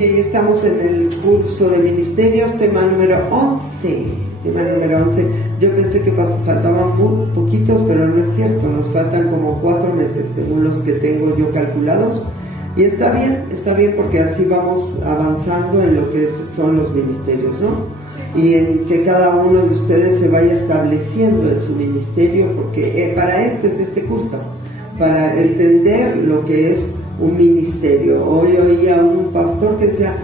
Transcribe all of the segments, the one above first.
Que ya estamos en el curso de ministerios, tema número 11. Yo pensé que faltaban muy poquitos, pero no es cierto, nos faltan como 4 meses según los que tengo yo calculados. Y está bien porque así vamos avanzando en lo que son los ministerios, ¿no? Y en que cada uno de ustedes se vaya estableciendo en su ministerio, porque para esto es este curso, para entender lo que es un ministerio. Hoy oía a un pastor que decía,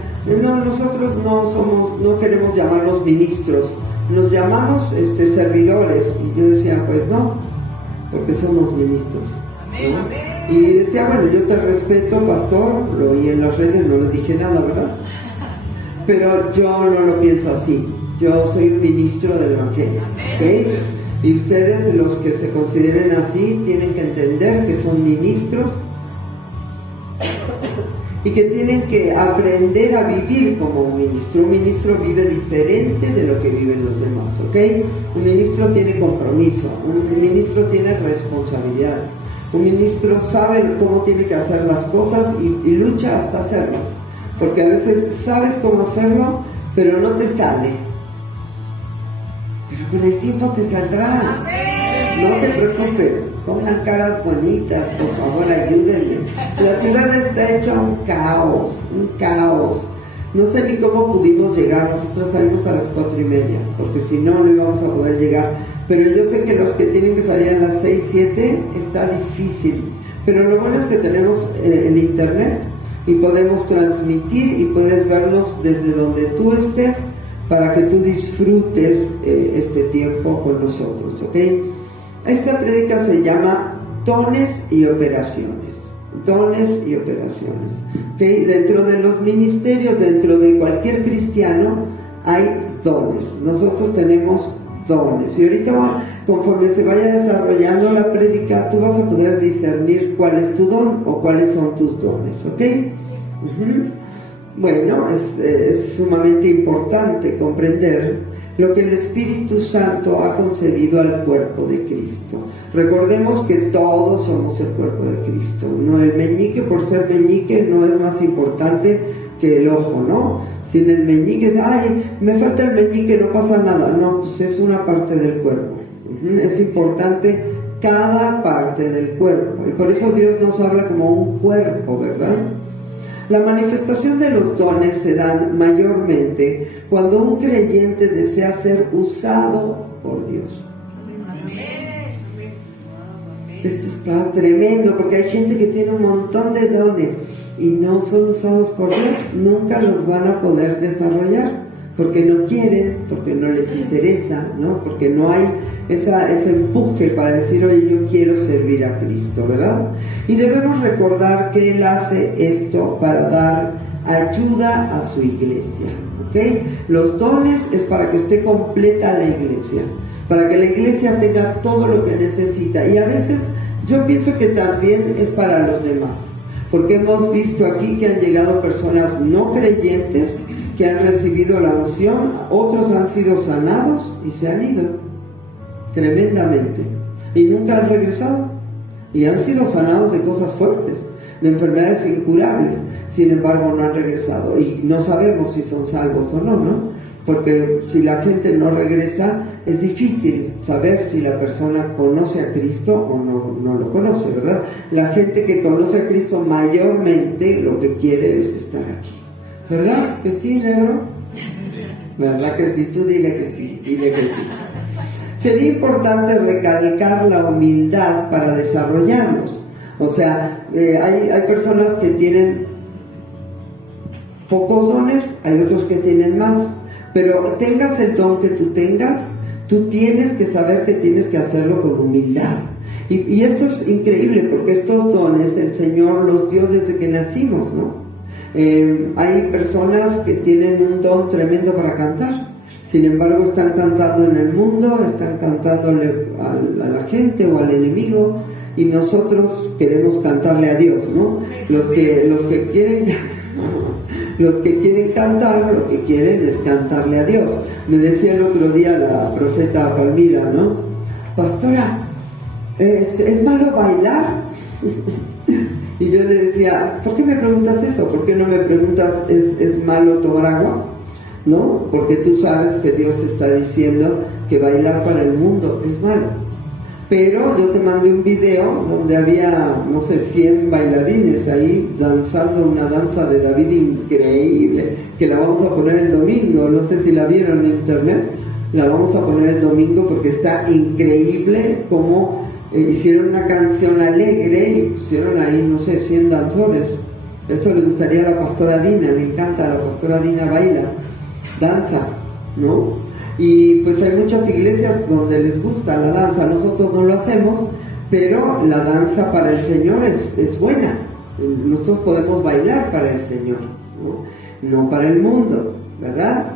no, nosotros no queremos llamarnos ministros, nos llamamos servidores. Y yo decía, pues no, porque somos ministros, ¿no? Y decía, bueno, yo te respeto, pastor, lo oí en las redes, no le dije nada, ¿verdad? Pero yo no lo pienso así, yo soy un ministro del Evangelio, ¿ok? Y ustedes, los que se consideren así, tienen que entender que son ministros y que tienen que aprender a vivir como un ministro. Un ministro vive diferente de lo que viven los demás, ¿ok? Un ministro tiene compromiso, un ministro tiene responsabilidad, un ministro sabe cómo tiene que hacer las cosas y lucha hasta hacerlas, porque a veces sabes cómo hacerlo, pero no te sale. Pero con el tiempo te saldrá. No te preocupes, pongan caras bonitas, por favor, ayúdenme. La ciudad está hecha un caos. No sé ni cómo pudimos llegar, nosotros salimos a las 4:30, porque si no, no íbamos a poder llegar. Pero yo sé que los que tienen que salir a las 6, 7, está difícil. Pero lo bueno es que tenemos el internet y podemos transmitir y puedes vernos desde donde tú estés para que tú disfrutes este tiempo con nosotros, ¿ok? Esta prédica se llama Dones y Operaciones. Dones y operaciones. ¿Okay? Dentro de los ministerios, dentro de cualquier cristiano, hay dones. Nosotros tenemos dones. Y ahorita, conforme se vaya desarrollando la prédica, tú vas a poder discernir cuál es tu don o cuáles son tus dones. ¿Ok? Bueno, es sumamente importante comprender lo que el Espíritu Santo ha concedido al cuerpo de Cristo. Recordemos que todos somos el cuerpo de Cristo. No, el meñique, por ser meñique, no es más importante que el ojo, ¿no? Sin el meñique, ay, me falta el meñique, no pasa nada. No, pues es una parte del cuerpo. Es importante cada parte del cuerpo. Y por eso Dios nos habla como un cuerpo, ¿verdad? La manifestación de los dones se dan mayormente cuando un creyente desea ser usado por Dios. Esto está tremendo porque hay gente que tiene un montón de dones y no son usados por Dios, nunca los van a poder desarrollar porque no quieren, porque no les interesa, ¿no? Porque no hay ese empuje para decir, oye, yo quiero servir a Cristo, ¿verdad? Y debemos recordar que Él hace esto para dar ayuda a su iglesia, ¿ok? Los dones es para que esté completa la iglesia, para que la iglesia tenga todo lo que necesita. Y a veces yo pienso que también es para los demás, porque hemos visto aquí que han llegado personas no creyentes que han recibido la unción, otros han sido sanados y se han ido tremendamente y nunca han regresado y han sido sanados de cosas fuertes, de enfermedades incurables, sin embargo no han regresado y no sabemos si son salvos o no, ¿no? Porque si la gente no regresa es difícil saber si la persona conoce a Cristo o no lo conoce, ¿verdad? La gente que conoce a Cristo mayormente lo que quiere es estar aquí, ¿verdad? ¿Que sí, negro? ¿Verdad que sí? Tú dile que sí, dile que sí. Sería importante recalcar la humildad para desarrollarnos. O sea, hay personas que tienen pocos dones, hay otros que tienen más. Pero tengas el don que tú tengas, tú tienes que saber que tienes que hacerlo con humildad. Y esto es increíble porque estos dones el Señor los dio desde que nacimos, ¿no? Hay personas que tienen un don tremendo para cantar, sin embargo están cantando en el mundo, están cantándole a la gente o al enemigo, y nosotros queremos cantarle a Dios, ¿no? Los que quieren cantar, lo que quieren es cantarle a Dios. Me decía el otro día la profeta Palmira, ¿no? Pastora, ¿es malo bailar? Y yo le decía, ¿por qué me preguntas eso? ¿Por qué no me preguntas, ¿es malo tomar agua? ¿No? Porque tú sabes que Dios te está diciendo que bailar para el mundo es malo. Pero yo te mandé un video donde había, no sé, 100 bailarines ahí danzando una danza de David increíble, que la vamos a poner el domingo, no sé si la vieron en internet, la vamos a poner el domingo porque está increíble como hicieron una canción alegre y pusieron ahí, no sé, 100 danzores. Esto le gustaría a la pastora Dina, le encanta, la pastora Dina baila, danza, ¿no? Y pues hay muchas iglesias donde les gusta la danza, nosotros no lo hacemos, pero la danza para el Señor es buena. Nosotros podemos bailar para el Señor, no para el mundo, ¿verdad?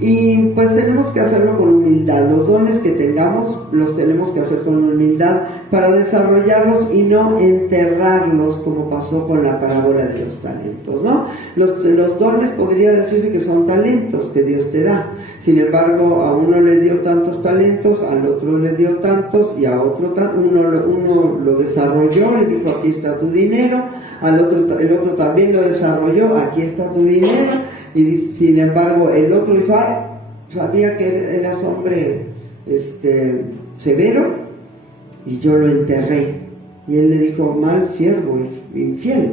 Y pues tenemos que hacerlo con humildad. Los dones que tengamos los tenemos que hacer con humildad para desarrollarlos y no enterrarlos como pasó con la parábola de los talentos, ¿no? Los dones podría decirse que son talentos que Dios te da. Sin embargo, a uno le dio tantos talentos, al otro le dio tantos y a otro uno lo desarrolló, le dijo aquí está tu dinero, el otro también lo desarrolló, aquí está tu dinero. Y sin embargo el otro dijo, sabía que eras hombre severo y yo lo enterré. Y él le dijo, mal siervo, infiel,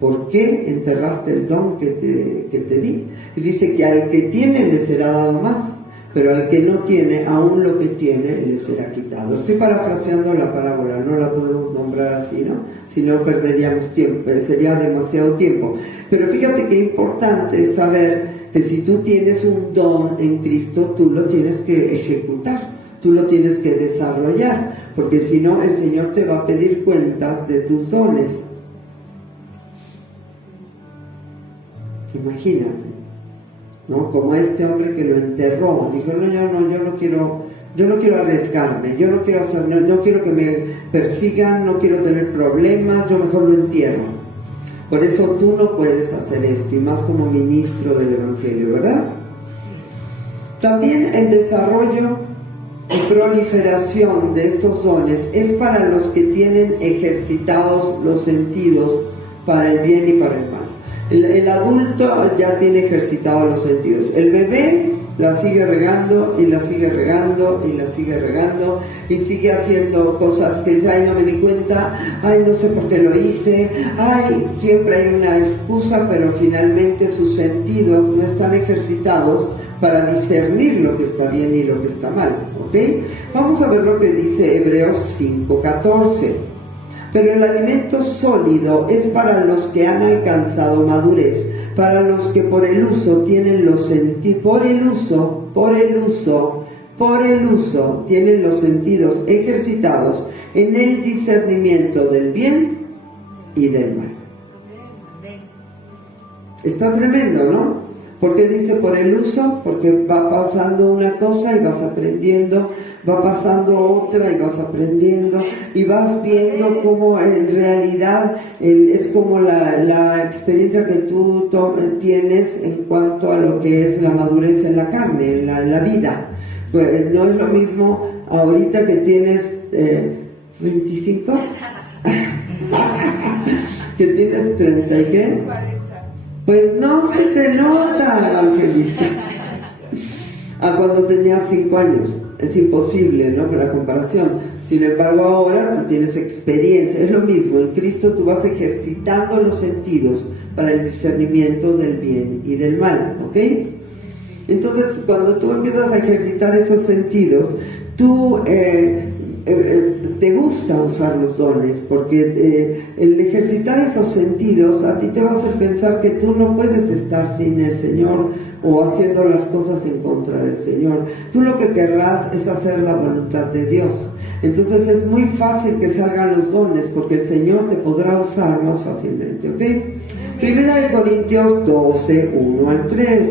¿por qué enterraste el don que te di? Y dice que al que tiene le será dado más, pero al que no tiene, aún lo que tiene le será quitado. Estoy parafraseando la parábola, no la podemos nombrar así, ¿no? Si no perderíamos tiempo, sería demasiado tiempo. Pero fíjate qué importante es saber que si tú tienes un don en Cristo, tú lo tienes que ejecutar, tú lo tienes que desarrollar, porque si no, el Señor te va a pedir cuentas de tus dones. Imagínate, ¿no? Como este hombre que lo enterró, dijo, yo no quiero arriesgarme, yo no quiero hacer, no quiero que me persigan, no quiero tener problemas, yo mejor lo entierro. Por eso tú no puedes hacer esto, y más como ministro del Evangelio, ¿verdad? También el desarrollo y proliferación de estos dones es para los que tienen ejercitados los sentidos para el bien y para el mal. El adulto ya tiene ejercitados los sentidos. El bebé la sigue regando y la sigue regando y la sigue regando y sigue haciendo cosas que dice, ay, no me di cuenta, ay, no sé por qué lo hice, ay, siempre hay una excusa, pero finalmente sus sentidos no están ejercitados para discernir lo que está bien y lo que está mal, ¿ok? Vamos a ver lo que dice Hebreos 5:14. Pero el alimento sólido es para los que han alcanzado madurez, para los que por el uso tienen los sentidos, tienen los sentidos ejercitados en el discernimiento del bien y del mal. Está tremendo, ¿no? Porque dice por el uso, porque va pasando una cosa y vas aprendiendo, va pasando otra y vas aprendiendo y vas viendo cómo en realidad es como la experiencia que tú tienes en cuanto a lo que es la madurez en la carne, en la vida. Pues no es lo mismo ahorita que tienes 25, que tienes 30 y qué. Pues no se te nota, Evangelista, a cuando tenías 5 años. Es imposible, ¿no?, con la comparación. Sin embargo, ahora tú tienes experiencia. Es lo mismo, en Cristo tú vas ejercitando los sentidos para el discernimiento del bien y del mal, ¿ok? Entonces, cuando tú empiezas a ejercitar esos sentidos, tú te gusta usar los dones, porque el ejercitar esos sentidos a ti te va a hacer pensar que tú no puedes estar sin el Señor o haciendo las cosas en contra del Señor. Tú lo que querrás es hacer la voluntad de Dios. Entonces es muy fácil que salgan los dones, porque el Señor te podrá usar más fácilmente, ¿ok? Primera de Corintios 12, 1 al 3.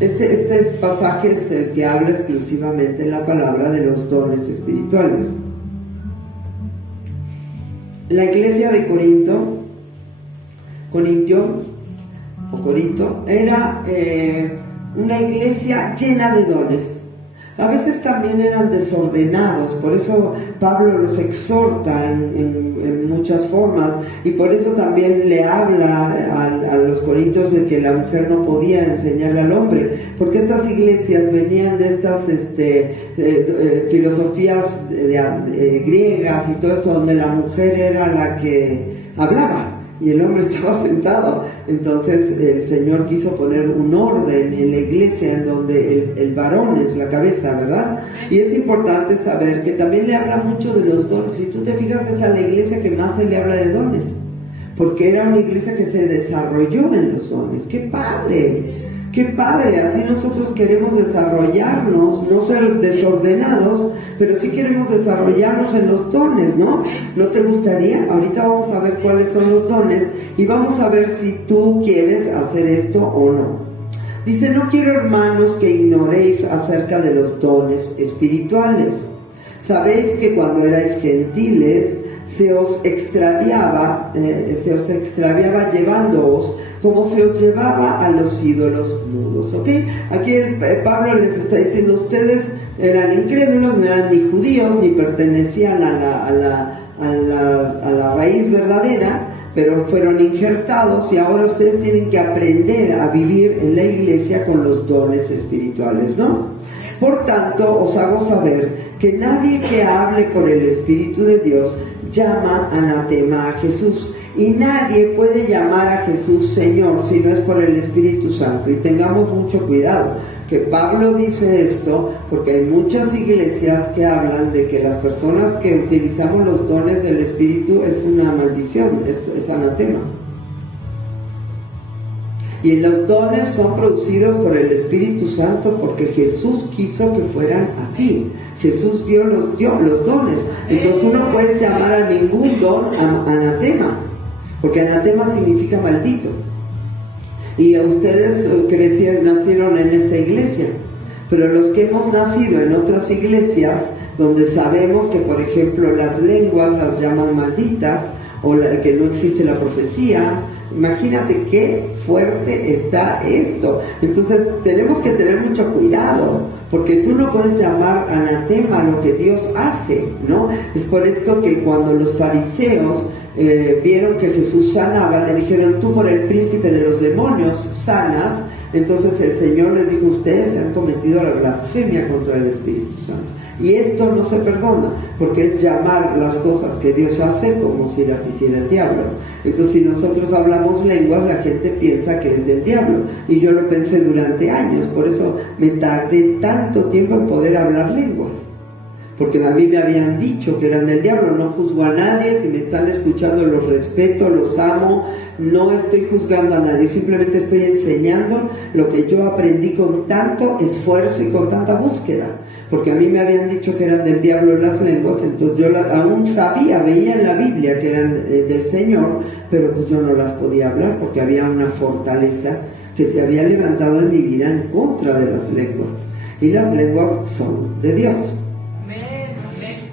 Este pasaje es el que habla exclusivamente en la palabra de los dones espirituales. La iglesia de Corinto era una iglesia llena de dones, A veces también eran desordenados, por eso Pablo los exhorta en muchas formas, y por eso también le habla a los corintios de que la mujer no podía enseñarle al hombre, porque estas iglesias venían de estas filosofías griegas y todo esto, donde la mujer era la que hablaba y el hombre estaba sentado. Entonces el Señor quiso poner un orden en la iglesia en donde el varón es la cabeza, ¿verdad? Y es importante saber que también le habla mucho de los dones. Si tú te fijas, es a la iglesia que más se le habla de dones, porque era una iglesia que se desarrolló en los dones. ¡Qué padre! ¡Qué padre! Así nosotros queremos desarrollarnos, no ser desordenados, pero sí queremos desarrollarnos en los dones, ¿no? ¿No te gustaría? Ahorita vamos a ver cuáles son los dones y vamos a ver si tú quieres hacer esto o no. Dice: no quiero, hermanos, que ignoréis acerca de los dones espirituales. Sabéis que cuando erais gentiles se os extraviaba llevándoos como se os llevaba a los ídolos mudos. ¿Ok? Aquí Pablo les está diciendo: ustedes eran incrédulos, no eran ni judíos, ni pertenecían a la raíz verdadera, pero fueron injertados, y ahora ustedes tienen que aprender a vivir en la iglesia con los dones espirituales, ¿no? Por tanto, os hago saber que nadie que hable por el Espíritu de Dios llama anatema a Jesús, y nadie puede llamar a Jesús Señor si no es por el Espíritu Santo. Y tengamos mucho cuidado, que Pablo dice esto porque hay muchas iglesias que hablan de que las personas que utilizamos los dones del Espíritu es una maldición, es anatema. Y los dones son producidos por el Espíritu Santo porque Jesús quiso que fueran así. Dio los dones. Entonces tú no puedes llamar a ningún don anatema, porque anatema significa maldito. Y ustedes nacieron en esta iglesia, pero los que hemos nacido en otras iglesias, donde sabemos que, por ejemplo, las lenguas las llaman malditas, o que no existe la profecía, imagínate qué fuerte está esto. Entonces tenemos que tener mucho cuidado, porque tú no puedes llamar anatema a lo que Dios hace, ¿no? Es por esto que cuando los fariseos vieron que Jesús sanaba, le dijeron: tú por el príncipe de los demonios sanas. Entonces el Señor les dijo: ustedes han cometido la blasfemia contra el Espíritu Santo. Y esto no se perdona, porque es llamar las cosas que Dios hace como si las hiciera el diablo. Entonces, si nosotros hablamos lenguas, la gente piensa que es del diablo. Y yo lo pensé durante años, por eso me tardé tanto tiempo en poder hablar lenguas. Porque a mí me habían dicho que eran del diablo. No juzgo a nadie, si me están escuchando los respeto, los amo, no estoy juzgando a nadie, simplemente estoy enseñando lo que yo aprendí con tanto esfuerzo y con tanta búsqueda. Porque a mí me habían dicho que eran del diablo las lenguas, entonces yo aún sabía, veía en la Biblia que eran del Señor, pero pues yo no las podía hablar porque había una fortaleza que se había levantado en mi vida en contra de las lenguas. Y las lenguas son de Dios.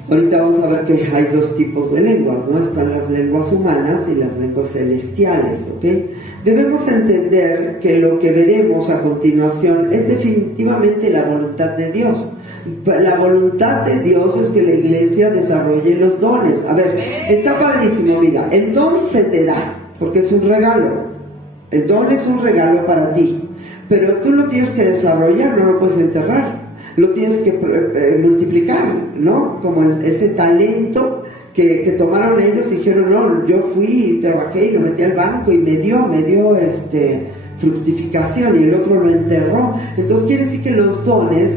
Ahorita vamos a ver que hay dos tipos de lenguas, ¿no? Están las lenguas humanas y las lenguas celestiales, ¿ok? Debemos entender que lo que veremos a continuación es definitivamente la voluntad de Dios. La voluntad de Dios es que la iglesia desarrolle los dones. A ver, está padrísimo, mira, el don se te da, porque es un regalo. El don es un regalo para ti, pero tú lo tienes que desarrollar, no lo puedes enterrar. Lo tienes que multiplicar, ¿no? Como ese talento que tomaron ellos y dijeron: no, yo fui, trabajé y lo metí al banco y me dio fructificación, y el otro lo enterró. Entonces quiere decir que los dones,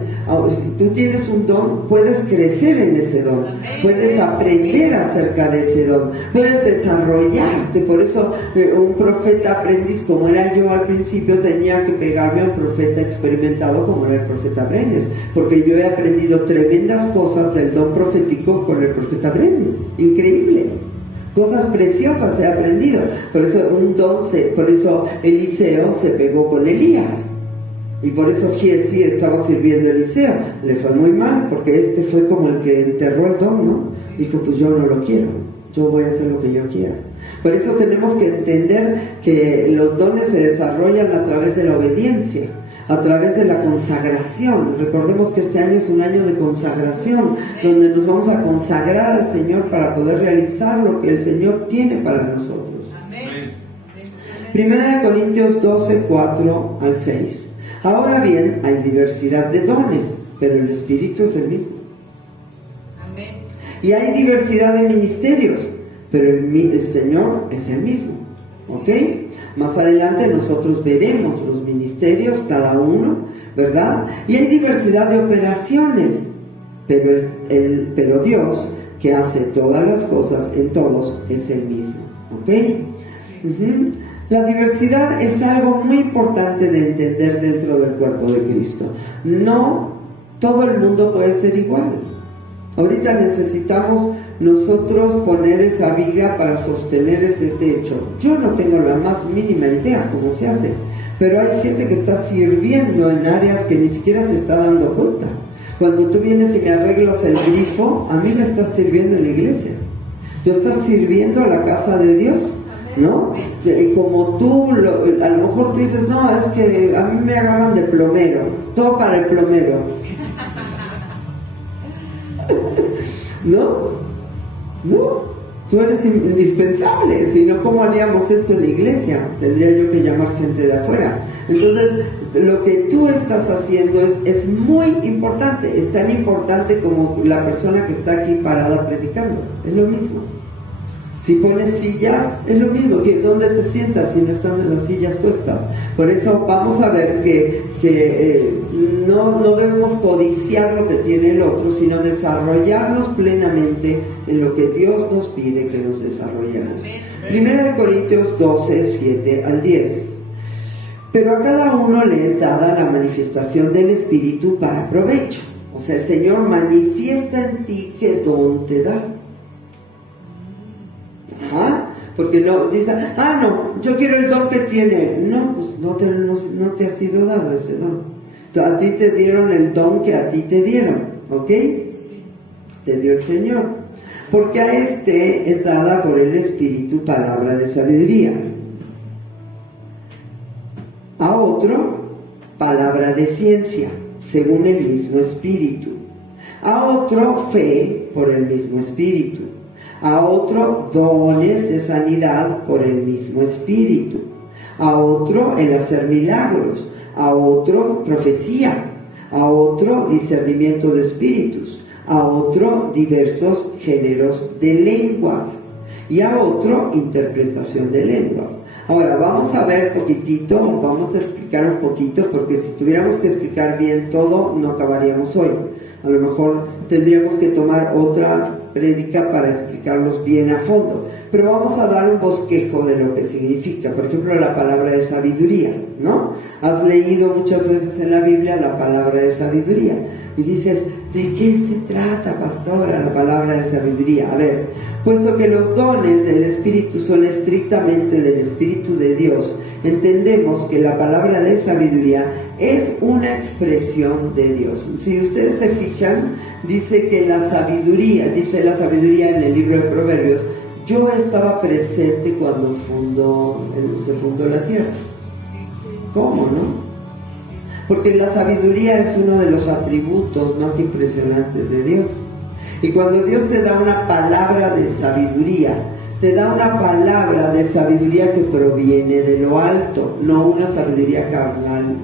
si tú tienes un don, puedes crecer en ese don, puedes aprender acerca de ese don, puedes desarrollarte. Por eso un profeta aprendiz, como era yo al principio, tenía que pegarme a un profeta experimentado como era el profeta Brenes, porque yo he aprendido tremendas cosas del don profético con el profeta Brenes. Increíble. Cosas preciosas he aprendido. Por eso Eliseo se pegó con Elías. Y por eso Giesi estaba sirviendo a Eliseo. Le fue muy mal, porque este fue como el que enterró el don, ¿no? Dijo: pues yo no lo quiero, yo voy a hacer lo que yo quiera. Por eso tenemos que entender que los dones se desarrollan a través de la obediencia. a través de la consagración. Recordemos que este año es un año de consagración, donde nos vamos a consagrar al Señor para poder realizar lo que el Señor tiene para nosotros. Primera de Corintios 12, 4 al 6. Ahora bien, hay diversidad de dones, pero el Espíritu es el mismo. Y hay diversidad de ministerios, pero el Señor es el mismo. ¿Ok? Más adelante nosotros veremos los ministerios, cada uno, ¿verdad? Y hay diversidad de operaciones, pero Dios, que hace todas las cosas en todos, es el mismo. ¿Ok? La diversidad es algo muy importante de entender dentro del cuerpo de Cristo. No todo el mundo puede ser igual. Ahorita necesitamos nosotros poner esa viga para sostener ese techo. Yo no tengo la más mínima idea cómo se hace, pero hay gente que está sirviendo en áreas que ni siquiera se está dando cuenta. Cuando tú vienes y me arreglas el grifo, a mí me estás sirviendo en la iglesia. Tú estás sirviendo a la casa de Dios, ¿no? Como tú, a lo mejor tú dices, no, es que a mí me agarran de plomero, todo para el plomero. ¿No? Tú eres indispensable, si no, ¿cómo haríamos esto en la iglesia? Tendría yo que llamar gente de afuera. Entonces, lo que tú estás haciendo es muy importante, es tan importante como la persona que está aquí parada predicando, es lo mismo. Si pones sillas, es lo mismo, que ¿dónde te sientas si no están en las sillas puestas? Por eso vamos a ver que no debemos codiciar lo que tiene el otro, sino desarrollarnos plenamente en lo que Dios nos pide que nos desarrollemos. Primera de Corintios 12, 7 al 10. Pero a cada uno le es dada la manifestación del Espíritu para provecho. O sea, el Señor manifiesta en ti qué don te da. Porque no dice, no, yo quiero el don que tiene. No, pues no te ha sido dado ese don. A ti te dieron el don que a ti te dieron, ¿ok? Sí. Te dio el Señor. Porque a este es dada por el Espíritu palabra de sabiduría. A otro, palabra de ciencia, según el mismo Espíritu. A otro, fe por el mismo Espíritu. A otro, dones de sanidad por el mismo Espíritu. A otro, el hacer milagros. A otro, profecía. A otro, discernimiento de espíritus. A otro, diversos géneros de lenguas. Y a otro, interpretación de lenguas. Ahora, vamos a ver poquitito, vamos a explicar un poquito, porque si tuviéramos que explicar bien todo, no acabaríamos hoy. A lo mejor tendríamos que tomar otra prédica para explicarlos bien a fondo. Pero vamos a dar un bosquejo de lo que significa. Por ejemplo, la palabra de sabiduría, ¿no? Has leído muchas veces en la Biblia la palabra de sabiduría. Y dices, ¿de qué se trata, pastora, la palabra de sabiduría? A ver, puesto que los dones del Espíritu son estrictamente del Espíritu de Dios, entendemos que la palabra de sabiduría es una expresión de Dios. Si ustedes se fijan, dice la sabiduría en el libro de Proverbios, yo estaba presente cuando se fundó la tierra. ¿Cómo, no? Porque la sabiduría es uno de los atributos más impresionantes de Dios. Y cuando Dios te da una palabra de sabiduría, te da una palabra de sabiduría que proviene de lo alto, no una sabiduría carnal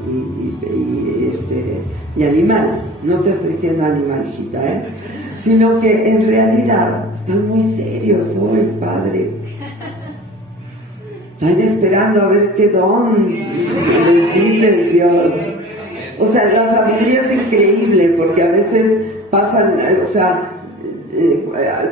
y animal. No te estoy diciendo animal, hijita, sino que en realidad están muy serios hoy, Padre. Están esperando a ver qué don dice Dios. O sea, la sabiduría es increíble porque a veces pasan,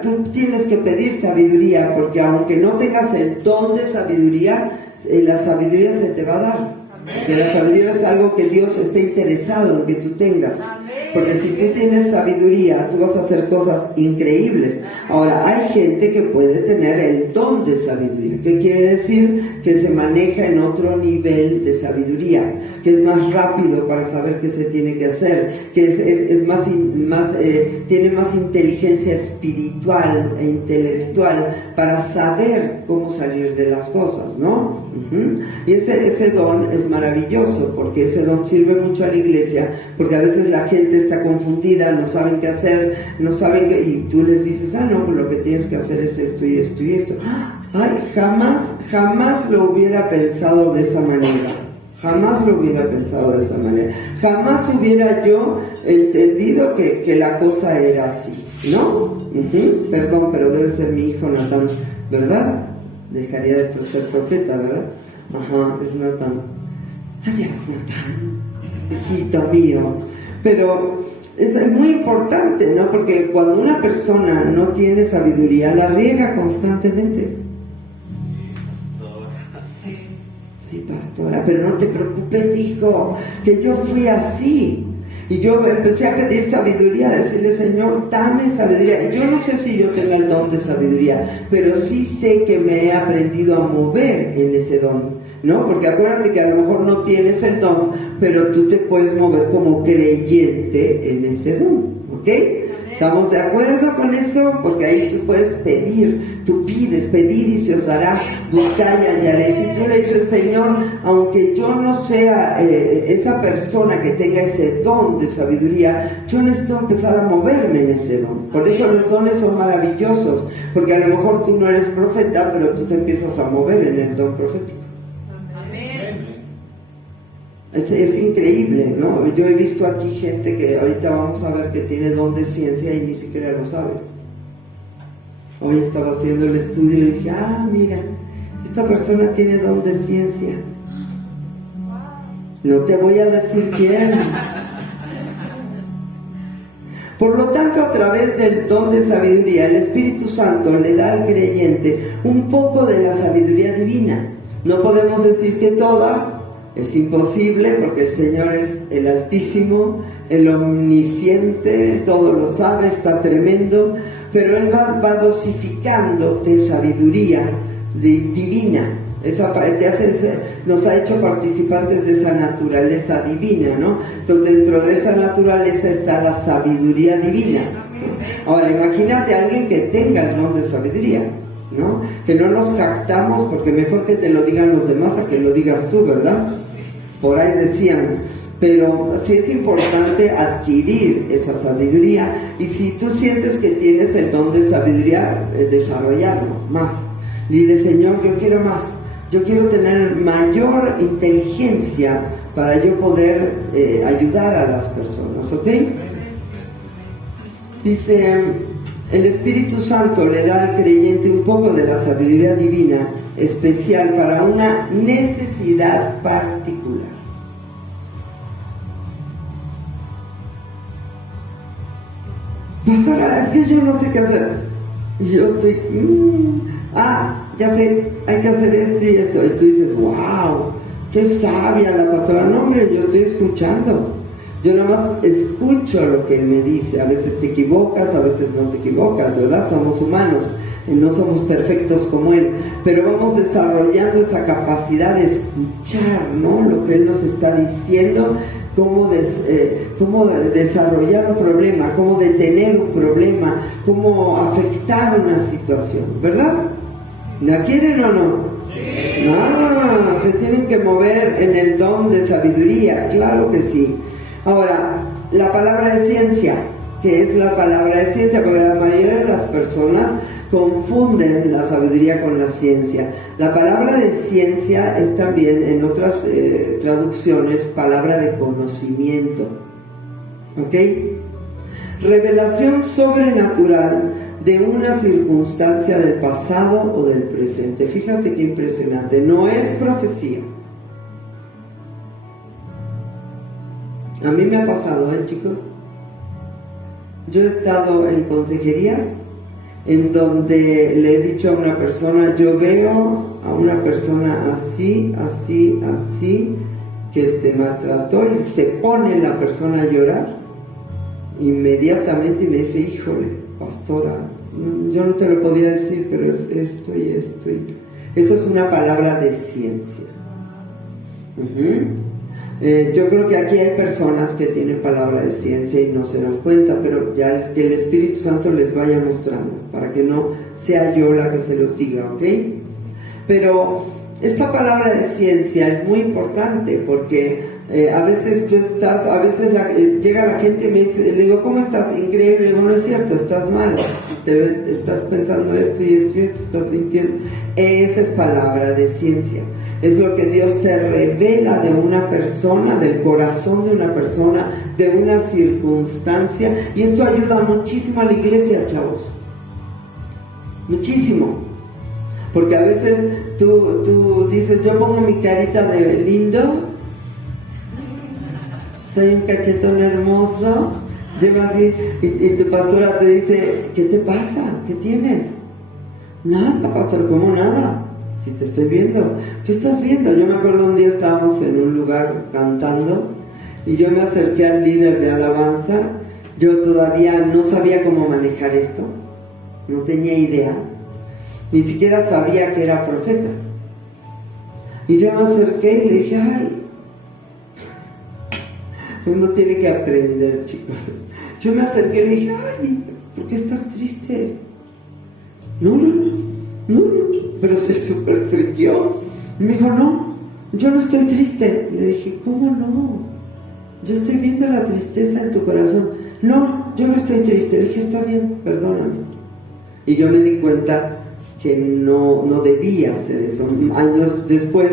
tú tienes que pedir sabiduría, porque aunque no tengas el don de sabiduría, la sabiduría se te va a dar. Que la sabiduría es algo que Dios está interesado en que tú tengas. Porque si tú tienes sabiduría, tú vas a hacer cosas increíbles. Ahora, hay gente que puede tener el don de sabiduría. ¿Qué quiere decir? Que se maneja en otro nivel de sabiduría, que es más rápido para saber qué se tiene que hacer, que tiene más inteligencia espiritual e intelectual para saber cómo salir de las cosas, ¿no? Y ese don es maravilloso, porque ese don sirve mucho a la iglesia, porque a veces la gente está confundida, no saben qué hacer, no saben qué, y tú les dices, no, pues lo que tienes que hacer es esto y esto y esto. Ay, jamás lo hubiera pensado de esa manera. Jamás lo hubiera pensado de esa manera. Jamás hubiera yo entendido que la cosa era así, ¿no? Perdón, pero debe ser mi hijo Natán, ¿verdad? Dejaría de ser profeta, ¿verdad? Ajá, es Natán. Adiós, Natán, hijito mío. Pero es muy importante, ¿no? Porque cuando una persona no tiene sabiduría, la riega constantemente. Sí, pastora, pero no te preocupes, hijo, que yo fui así. Y yo empecé a pedir sabiduría, a decirle, Señor, dame sabiduría. Yo no sé si yo tengo el don de sabiduría, pero sí sé que me he aprendido a mover en ese don, ¿no? Porque acuérdate que a lo mejor no tienes el don, pero tú te puedes mover como creyente en ese don, ¿ok? ¿Estamos de acuerdo con eso? Porque ahí tú puedes pedir, tú pides, pedir y se os dará, buscar y hallaréis. Si tú le dices, Señor, aunque yo no sea esa persona que tenga ese don de sabiduría, yo necesito empezar a moverme en ese don. Por eso los dones son maravillosos, porque a lo mejor tú no eres profeta, pero tú te empiezas a mover en el don profético. Es increíble, ¿no? Yo he visto aquí gente que ahorita vamos a ver que tiene don de ciencia y ni siquiera lo sabe. Hoy estaba haciendo el estudio y dije, mira, esta persona tiene don de ciencia. No te voy a decir quién. Por lo tanto, a través del don de sabiduría, el Espíritu Santo le da al creyente un poco de la sabiduría divina. No podemos decir que toda. Es imposible porque el Señor es el Altísimo, el Omnisciente, todo lo sabe, está tremendo, pero Él va dosificándote sabiduría divina. Nos ha hecho participantes de esa naturaleza divina, ¿no? Entonces dentro de esa naturaleza está la sabiduría divina. Ahora imagínate a alguien que tenga el don de sabiduría, ¿no? Que no nos jactamos, porque mejor que te lo digan los demás a que lo digas tú, ¿verdad? Por ahí decían, pero sí es importante adquirir esa sabiduría, y si tú sientes que tienes el don de sabiduría, desarrollarlo más. Dile, Señor, yo quiero más, yo quiero tener mayor inteligencia para yo poder ayudar a las personas, ¿ok? Dice, el Espíritu Santo le da al creyente un poco de la sabiduría divina especial para una necesidad particular. Pastora, es que yo no sé qué hacer. Y yo estoy, ya sé, hay que hacer esto y esto. Y tú dices, wow, qué sabia la pastora. No, hombre, yo estoy escuchando. Yo nada más escucho lo que Él me dice. A veces te equivocas, a veces no te equivocas, ¿verdad? Somos humanos, no somos perfectos como Él, pero vamos desarrollando esa capacidad de escuchar, ¿no? Lo que Él nos está diciendo, cómo desarrollar un problema, cómo detener un problema, cómo afectar una situación, ¿verdad? ¿La quieren o no? Sí. Se tienen que mover en el don de sabiduría, claro que sí. Ahora, la palabra de ciencia, ¿qué es la palabra de ciencia? Porque la mayoría de las personas confunden la sabiduría con la ciencia. La palabra de ciencia es también, en otras traducciones, palabra de conocimiento. ¿Ok? Revelación sobrenatural de una circunstancia del pasado o del presente. Fíjate qué impresionante. No es profecía. A mí me ha pasado, chicos. Yo he estado en consejerías en donde le he dicho a una persona, yo veo a una persona así, que te maltrató, y se pone la persona a llorar inmediatamente y me dice, híjole, pastora, yo no te lo podía decir, pero es esto y esto. Eso es una palabra de ciencia. Yo creo que aquí hay personas que tienen palabra de ciencia y no se dan cuenta, pero ya es que el Espíritu Santo les vaya mostrando, para que no sea yo la que se los diga, ¿ok? Pero esta palabra de ciencia es muy importante porque a veces llega la gente y me dice, le digo, ¿cómo estás? Increíble. Le digo, no es cierto, estás mal, estás pensando esto y esto y esto, estás sintiendo. Esa es palabra de ciencia. Es lo que Dios te revela de una persona, del corazón de una persona, de una circunstancia, y esto ayuda muchísimo a la iglesia, chavos. Muchísimo. Porque a veces tú dices, yo pongo mi carita de lindo, soy un cachetón hermoso, llego así, y tu pastora te dice, ¿qué te pasa? ¿Qué tienes? Nada, pastor, ¿cómo nada? Si te estoy viendo. ¿Qué estás viendo? Yo me acuerdo un día estábamos en un lugar cantando, y yo me acerqué al líder de alabanza. Yo todavía no sabía cómo manejar esto, no tenía idea. Ni siquiera sabía que era profeta. Y yo me acerqué y le dije, ay, uno tiene que aprender, chicos. Yo me acerqué y le dije, ay, ¿por qué estás triste? No, pero se súper friqueó. Y me dijo, no, yo no estoy triste. Le dije, ¿cómo no? Yo estoy viendo la tristeza en tu corazón. No, yo no estoy triste. Le dije, está bien, perdóname. Y yo me di cuenta que no debía hacer eso. Años después,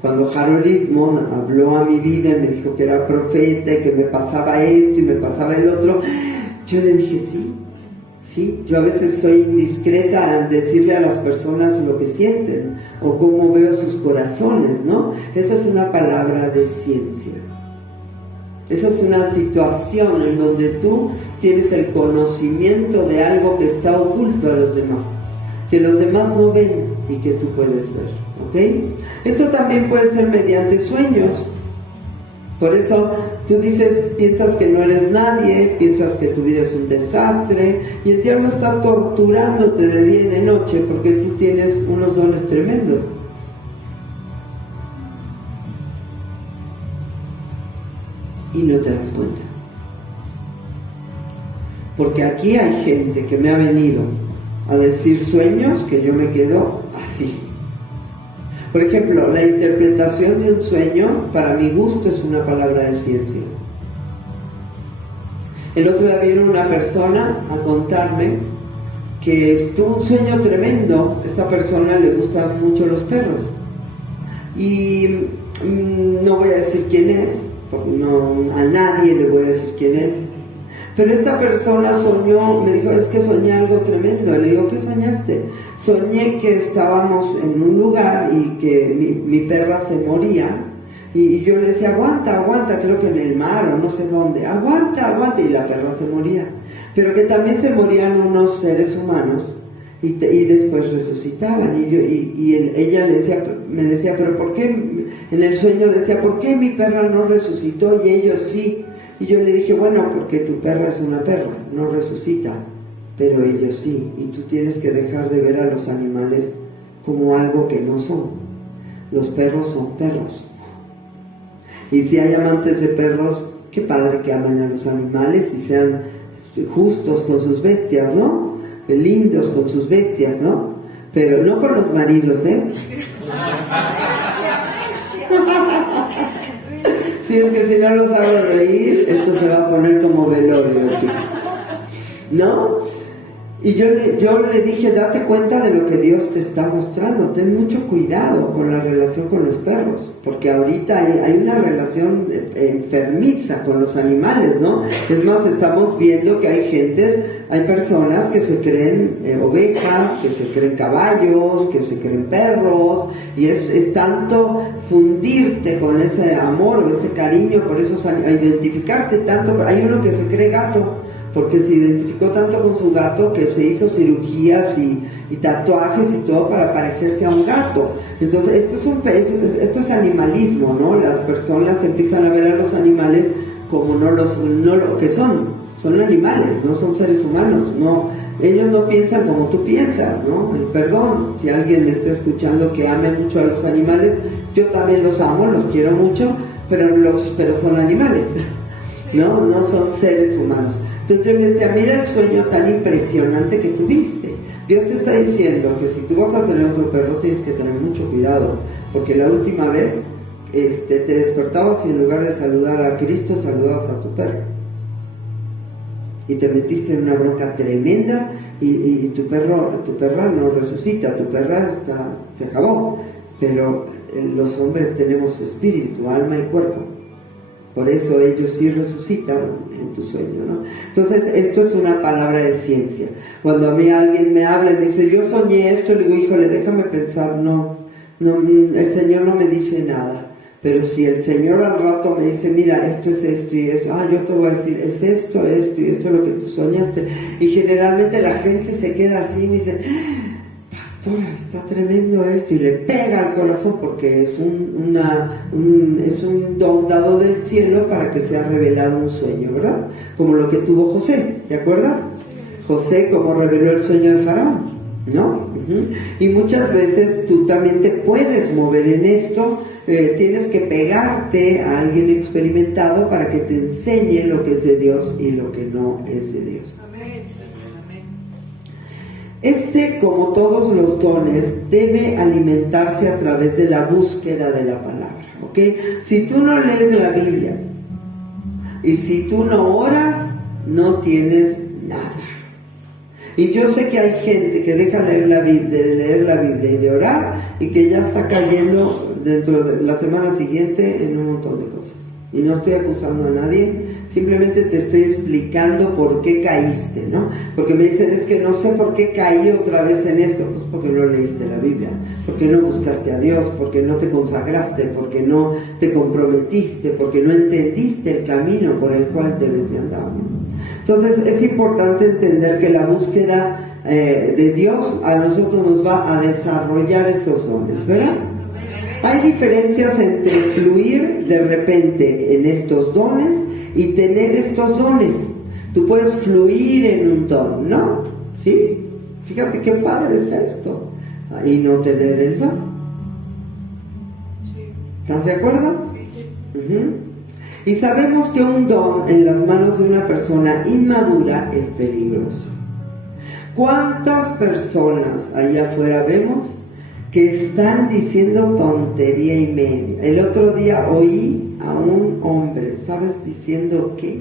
cuando Harold Lippman habló a mi vida y me dijo que era profeta y que me pasaba esto y me pasaba el otro, yo le dije sí, yo a veces soy indiscreta al decirle a las personas lo que sienten o cómo veo sus corazones, ¿no? Esa es una palabra de ciencia. Esa es una situación en donde tú tienes el conocimiento de algo que está oculto a los demás, que los demás no ven y que tú puedes ver, ¿ok? Esto también puede ser mediante sueños. Por eso tú piensas que no eres nadie, piensas que tu vida es un desastre, y el diablo está torturándote de día y de noche porque tú tienes unos dones tremendos. Y no te das cuenta. Porque aquí hay gente que me ha venido a decir sueños que yo me quedo así. Por ejemplo, la interpretación de un sueño, para mi gusto, es una palabra de ciencia. El otro día vino una persona a contarme que tuvo un sueño tremendo. Esta persona le gustan mucho los perros. Y no voy a decir quién es, porque a nadie le voy a decir quién es. Pero esta persona soñó, me dijo, es que soñé algo tremendo. Le digo, ¿qué soñaste? Soñé que estábamos en un lugar y que mi perra se moría. Y yo le decía, aguanta, creo que en el mar o no sé dónde. Aguanta, y la perra se moría. Pero que también se morían unos seres humanos y después resucitaban. Ella me decía, pero ¿por qué? En el sueño decía, ¿por qué mi perra no resucitó y ellos sí? Y yo le dije, bueno, porque tu perra es una perra, no resucita, pero ellos sí. Y tú tienes que dejar de ver a los animales como algo que no son. Los perros son perros. Y si hay amantes de perros, qué padre que amen a los animales y sean justos con sus bestias, ¿no? Lindos con sus bestias, ¿no? Pero no con los maridos, ¿eh? Sí, es que si no los hago reír, esto se va a poner como velorio, chicos. ¿No? Y yo le dije, date cuenta de lo que Dios te está mostrando. Ten mucho cuidado con la relación con los perros, porque ahorita hay una relación enfermiza con los animales, ¿no? Es más, estamos viendo que hay personas que se creen ovejas, que se creen caballos, que se creen perros, y es tanto fundirte con ese amor o ese cariño por esos animales, identificarte tanto. Hay uno que se cree gato, porque se identificó tanto con su gato que se hizo cirugías y tatuajes y todo para parecerse a un gato. Entonces esto es animalismo, ¿no? Las personas empiezan a ver a los animales como no lo que son animales, no son seres humanos, no, ellos no piensan como tú piensas, ¿no? Perdón, si alguien me está escuchando que ame mucho a los animales, yo también los amo, los quiero mucho, pero son animales, no son seres humanos. Entonces yo me decía, mira el sueño tan impresionante que tuviste. Dios te está diciendo que si tú vas a tener otro perro tienes que tener mucho cuidado, porque la última vez te despertabas y en lugar de saludar a Cristo saludabas a tu perro y te metiste en una bronca tremenda y tu perra no resucita, tu perra se acabó. Pero los hombres tenemos espíritu, alma y cuerpo, por eso ellos sí resucitan en tu sueño, ¿no? Entonces esto es una palabra de ciencia. Cuando a mí alguien me habla y me dice, yo soñé esto, le digo, híjole, déjame pensar. No, el Señor no me dice nada. Pero si el Señor al rato me dice, mira, esto es esto y esto, yo te voy a decir, es esto, esto y esto lo que tú soñaste. Y generalmente la gente se queda así y me dice, pastora, está tremendo esto, y le pega al corazón porque es un don dado del cielo para que sea revelado un sueño, ¿verdad? Como lo que tuvo José, ¿te acuerdas? José como reveló el sueño de Faraón, ¿no? Y muchas veces tú también te puedes mover en esto. Tienes que pegarte a alguien experimentado para que te enseñe lo que es de Dios y lo que no es de Dios. Como todos los dones, debe alimentarse a través de la búsqueda de la palabra, ¿ok? Si tú no lees la Biblia y si tú no oras, no tienes nada. Y yo sé que hay gente que deja de leer la Biblia y de orar y que ya está cayendo dentro de la semana siguiente en un montón de cosas. Y no estoy acusando a nadie, simplemente te estoy explicando por qué caíste, ¿no? Porque me dicen, es que no sé por qué caí otra vez en esto. Pues porque no leíste la Biblia, porque no buscaste a Dios, porque no te consagraste, porque no te comprometiste, porque no entendiste el camino por el cual debes de andar, ¿no? Entonces es importante entender que la búsqueda de Dios a nosotros nos va a desarrollar esos dones, ¿verdad? Hay diferencias entre fluir de repente en estos dones y tener estos dones. Tú puedes fluir en un don, ¿no? ¿Sí? Fíjate qué padre está esto. Y no tener el don. ¿Estás de acuerdo? Y sabemos que un don en las manos de una persona inmadura es peligroso. ¿Cuántas personas allá afuera vemos que están diciendo tontería y media? El otro día oí a un hombre, ¿sabes diciendo qué?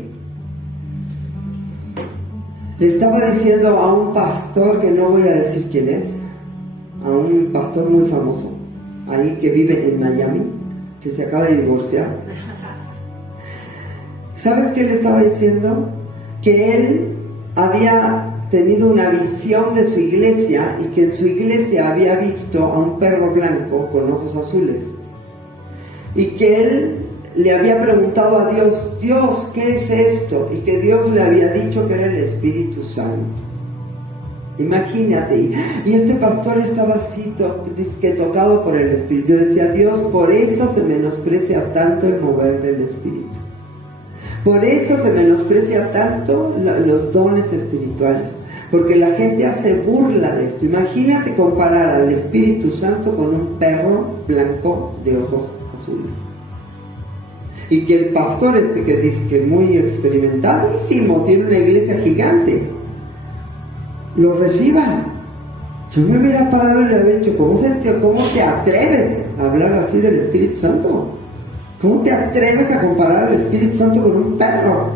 Le estaba diciendo a un pastor, que no voy a decir quién es, a un pastor muy famoso, ahí que vive en Miami, que se acaba de divorciar. ¿Sabes qué le estaba diciendo? Que él había tenido una visión de su iglesia y que en su iglesia había visto a un perro blanco con ojos azules. Y que él le había preguntado a Dios, Dios, ¿qué es esto? Y que Dios le había dicho que era el Espíritu Santo. Imagínate. Y este pastor estaba así, tocado por el Espíritu. Yo decía, Dios, por eso se menosprecia tanto el mover del Espíritu. Por eso se menosprecia tanto los dones espirituales, porque la gente hace burla de esto. Imagínate comparar al Espíritu Santo con un perro blanco de ojos azules. Y que el pastor que dice que es muy experimentadísimo, tiene una iglesia gigante, lo reciba. Yo me hubiera parado y le hubiera dicho, ¿cómo te atreves a hablar así del Espíritu Santo? ¿Cómo te atreves a comparar al Espíritu Santo con un perro?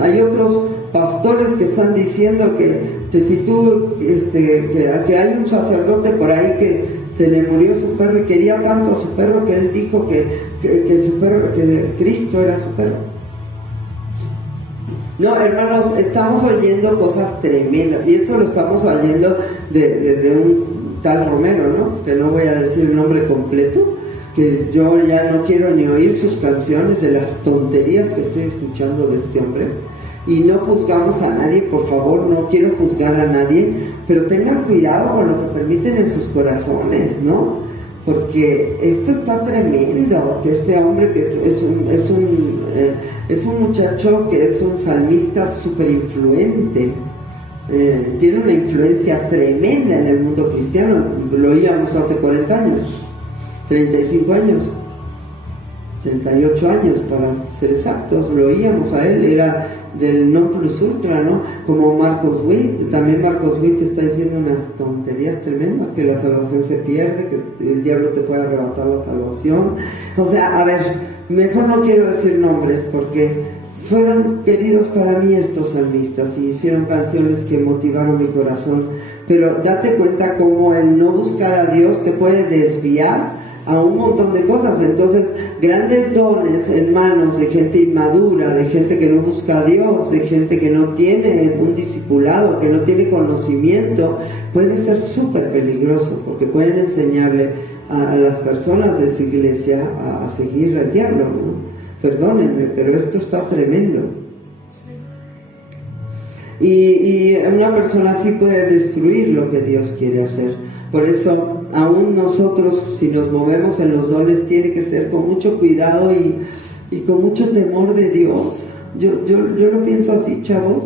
Hay otros pastores que están diciendo que si tú, que hay un sacerdote por ahí que se le murió su perro y quería tanto a su perro que él dijo que su perro, que Cristo era su perro. No, hermanos, estamos oyendo cosas tremendas, y esto lo estamos oyendo de un tal Romero, ¿no? Que no voy a decir el nombre completo, que yo ya no quiero ni oír sus canciones de las tonterías que estoy escuchando de este hombre. Y no juzgamos a nadie, por favor, no quiero juzgar a nadie, pero tengan cuidado con lo que permiten en sus corazones, ¿no? Porque esto está tremendo, que este hombre que es un muchacho que es un salmista súper influente, tiene una influencia tremenda en el mundo cristiano. Lo oíamos hace 40 años, 35 años, 38 años para ser exactos, lo oíamos a él, era del non plus ultra, ¿no? Como Marcos Witt, también Marcos Witt está diciendo unas tonterías tremendas, que la salvación se pierde, que el diablo te puede arrebatar la salvación. O sea, a ver, mejor no quiero decir nombres porque fueron queridos para mí estos salmistas y hicieron canciones que motivaron mi corazón, pero date cuenta cómo el no buscar a Dios te puede desviar a un montón de cosas. Entonces, grandes dones en manos de gente inmadura, de gente que no busca a Dios, de gente que no tiene un discipulado, que no tiene conocimiento, puede ser súper peligroso, porque pueden enseñarle a las personas de su iglesia a seguir al diablo, ¿no? Perdónenme, pero esto está tremendo. Y una persona así puede destruir lo que Dios quiere hacer. Por eso, aún nosotros, si nos movemos en los dones, tiene que ser con mucho cuidado y con mucho temor de Dios. Yo lo pienso así, chavos.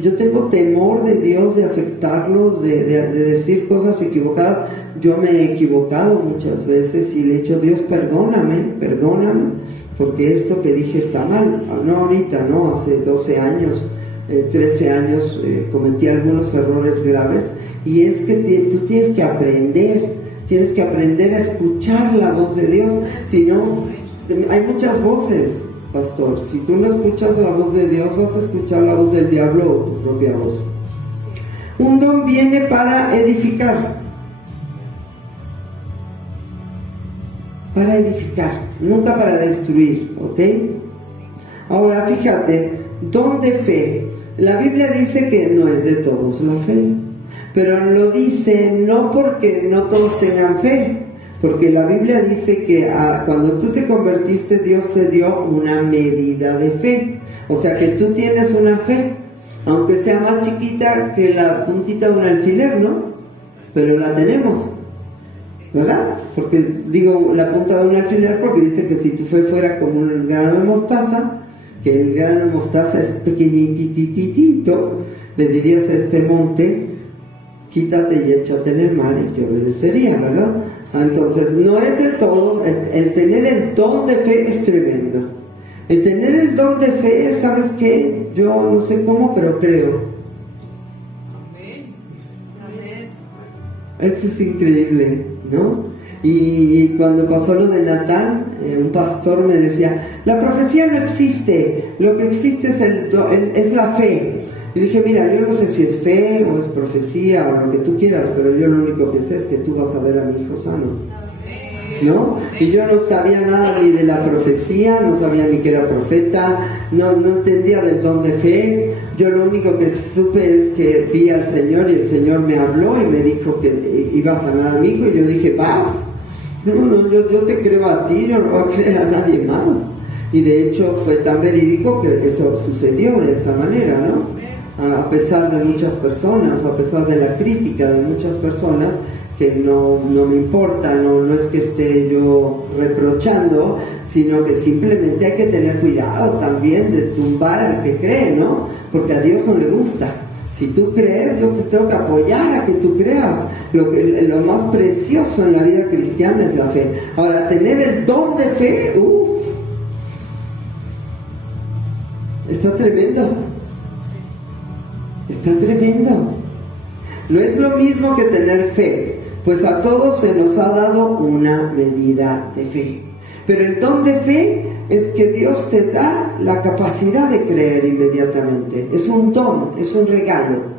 Yo tengo temor de Dios, de afectarlos, de decir cosas equivocadas. Yo me he equivocado muchas veces y le he dicho, Dios, perdóname, porque esto que dije está mal. No ahorita, no, hace 12 años, 13 años cometí algunos errores graves. Y es que tú tienes que aprender a escuchar la voz de Dios. Si no, hay muchas voces, pastor. Si tú no escuchas la voz de Dios, vas a escuchar la voz del diablo o tu propia voz. Un don viene para edificar. Para edificar, nunca para destruir, ¿ok? Ahora fíjate, don de fe. La Biblia dice que no es de todos la fe, pero lo dice no porque no todos tengan fe, porque la Biblia dice que cuando tú te convertiste, Dios te dio una medida de fe. O sea que tú tienes una fe, aunque sea más chiquita que la puntita de un alfiler, ¿no? Pero la tenemos, ¿verdad? Porque digo la punta de un alfiler porque dice que si tu fe fuera como un grano de mostaza, que el grano de mostaza es pequeñitititito, le dirías a este monte, quítate y échate en el mar, y te obedecería, ¿verdad? Entonces, no es de todos. El tener el don de fe es tremendo. El tener el don de fe, ¿sabes qué? Yo no sé cómo, pero creo. Esto es increíble, ¿no? Y cuando pasó lo de Natán, un pastor me decía, la profecía no existe, lo que existe es la fe. Y dije, mira, yo no sé si es fe o es profecía o lo que tú quieras, pero yo lo único que sé es que tú vas a ver a mi hijo sano, ¿no? Y yo no sabía nada ni de la profecía, no sabía ni que era profeta, no entendía del don de fe. Yo lo único que supe es que vi al Señor y el Señor me habló y me dijo que iba a sanar a mi hijo, y yo dije, vas. No, yo te creo a ti, yo no voy a creer a nadie más. Y de hecho fue tan verídico que eso sucedió de esa manera, ¿no? A pesar de muchas personas, o a pesar de la crítica de muchas personas, que no me importa, no es que esté yo reprochando, sino que simplemente hay que tener cuidado también de tumbar al que cree, ¿no? Porque a Dios no le gusta. Si tú crees, yo te tengo que apoyar a que tú creas. Lo más precioso en la vida cristiana es la fe. Ahora, tener el don de fe, está tremendo. Está tremendo. No es lo mismo que tener fe, pues a todos se nos ha dado una medida de fe. Pero el don de fe es que Dios te da la capacidad de creer inmediatamente. Es un don, es un regalo.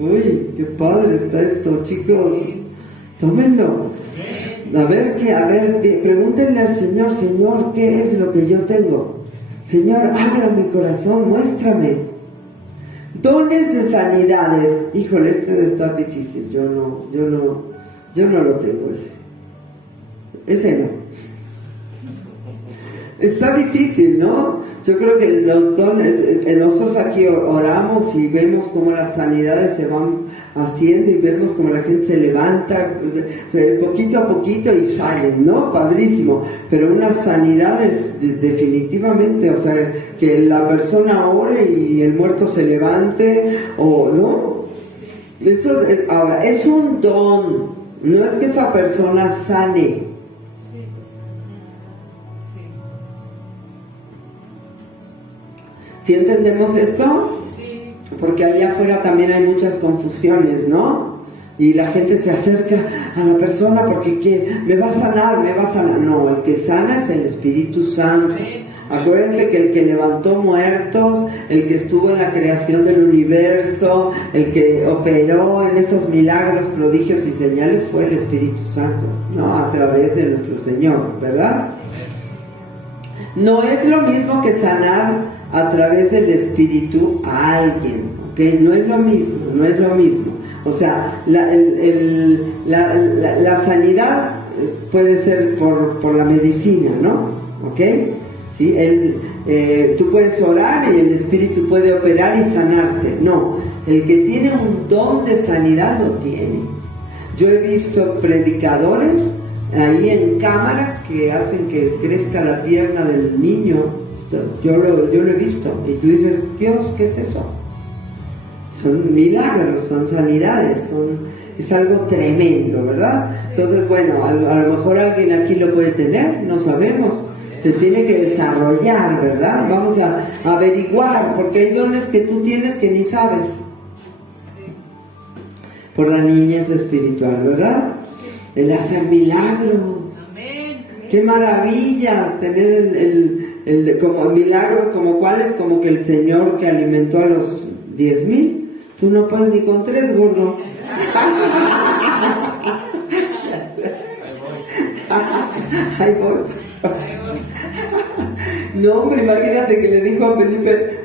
Uy, qué padre está esto, chicos. Tómenlo. A ver, pregúntenle al Señor, Señor, ¿qué es lo que yo tengo? Señor, abra mi corazón, muéstrame. Dones de sanidades. Híjole, este debe estar difícil. Yo no lo tengo ese no. Está difícil, ¿no? Yo creo que los dones, nosotros aquí oramos y vemos cómo las sanidades se van haciendo y vemos cómo la gente se levanta poquito a poquito y salen, ¿no? Padrísimo. Pero unas sanidades definitivamente, o sea, que la persona ore y el muerto se levante, o no. Eso, ahora, es un don, no es que esa persona sane. ¿Sí entendemos esto? Sí. Porque allá afuera también hay muchas confusiones, ¿no? Y la gente se acerca a la persona porque ¿qué? Me va a sanar, me va a sanar. No, el que sana es el Espíritu Santo. Acuérdense que el que levantó muertos, el que estuvo en la creación del universo, el que operó en esos milagros, prodigios y señales fue el Espíritu Santo, ¿no? A través de nuestro Señor, ¿verdad? No es lo mismo que sanar a través del Espíritu a alguien, ¿ok? No es lo mismo, no es lo mismo. O sea, la sanidad puede ser por la medicina, ¿no? ¿Ok? ¿Sí? Tú puedes orar y el Espíritu puede operar y sanarte. No, el que tiene un don de sanidad lo tiene. Yo he visto predicadores ahí en cámaras que hacen que crezca la pierna del niño. Yo lo he visto. Y tú dices, Dios, ¿qué es eso? Son milagros, son sanidades, es algo tremendo, ¿verdad? Entonces, bueno, a lo mejor alguien aquí lo puede tener, no sabemos. Se tiene que desarrollar, ¿verdad? Vamos a averiguar, porque hay dones que tú tienes que ni sabes. Por la niñez espiritual, ¿verdad? El hacer milagros. ¡Qué maravilla! Tener como milagros, como cuáles, como que el Señor que alimentó a los 10,000. Tú no puedes ni con 3, gordo. Ahí voy. No, hombre, imagínate que le dijo a Felipe,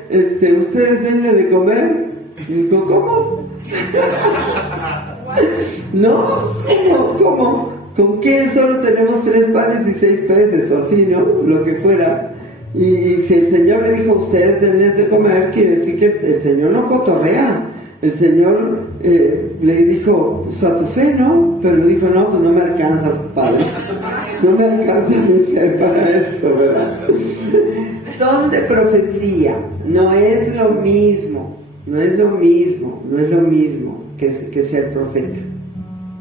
ustedes denle de comer. Y dijo, ¿cómo? No, ¿cómo? ¿Con qué? Solo tenemos 3 panes y 6 peces, o así, ¿no? Lo que fuera. Y si el Señor le dijo, ustedes denles de comer, quiere decir que el Señor no cotorrea. El Señor le dijo, pues a tu fe, ¿no? Pero dijo, no, pues no me alcanza, Padre. No me alcanza mi fe para esto, ¿verdad? Don de profecía no es lo mismo, no es lo mismo que ser profeta.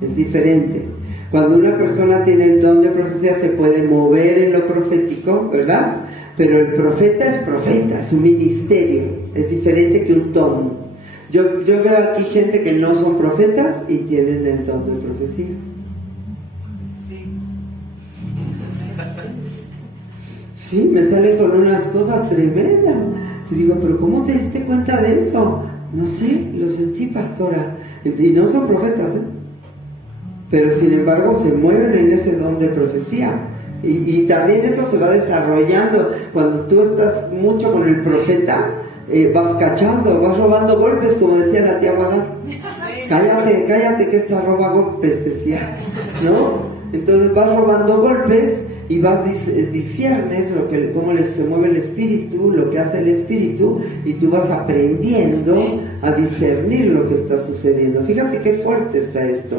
Es diferente. Cuando una persona tiene el don de profecía se puede mover en lo profético, ¿verdad? Pero el profeta es un ministerio, es diferente que un don. Yo veo aquí gente que no son profetas y tienen el don de profecía. Sí, me salen con unas cosas tremendas. Y digo, ¿pero cómo te diste cuenta de eso? No sé, lo sentí, pastora. Y no son profetas, ¿eh? Pero sin embargo se mueven en ese don de profecía. Y también eso se va desarrollando. Cuando tú estás mucho con el profeta, vas cachando, vas robando golpes, como decía la tía Guadal. Cállate que esta roba golpes, decía, ¿no? Entonces vas robando golpes y vas discernes cómo se mueve el espíritu, lo que hace el espíritu, y tú vas aprendiendo a discernir lo que está sucediendo. Fíjate qué fuerte está esto.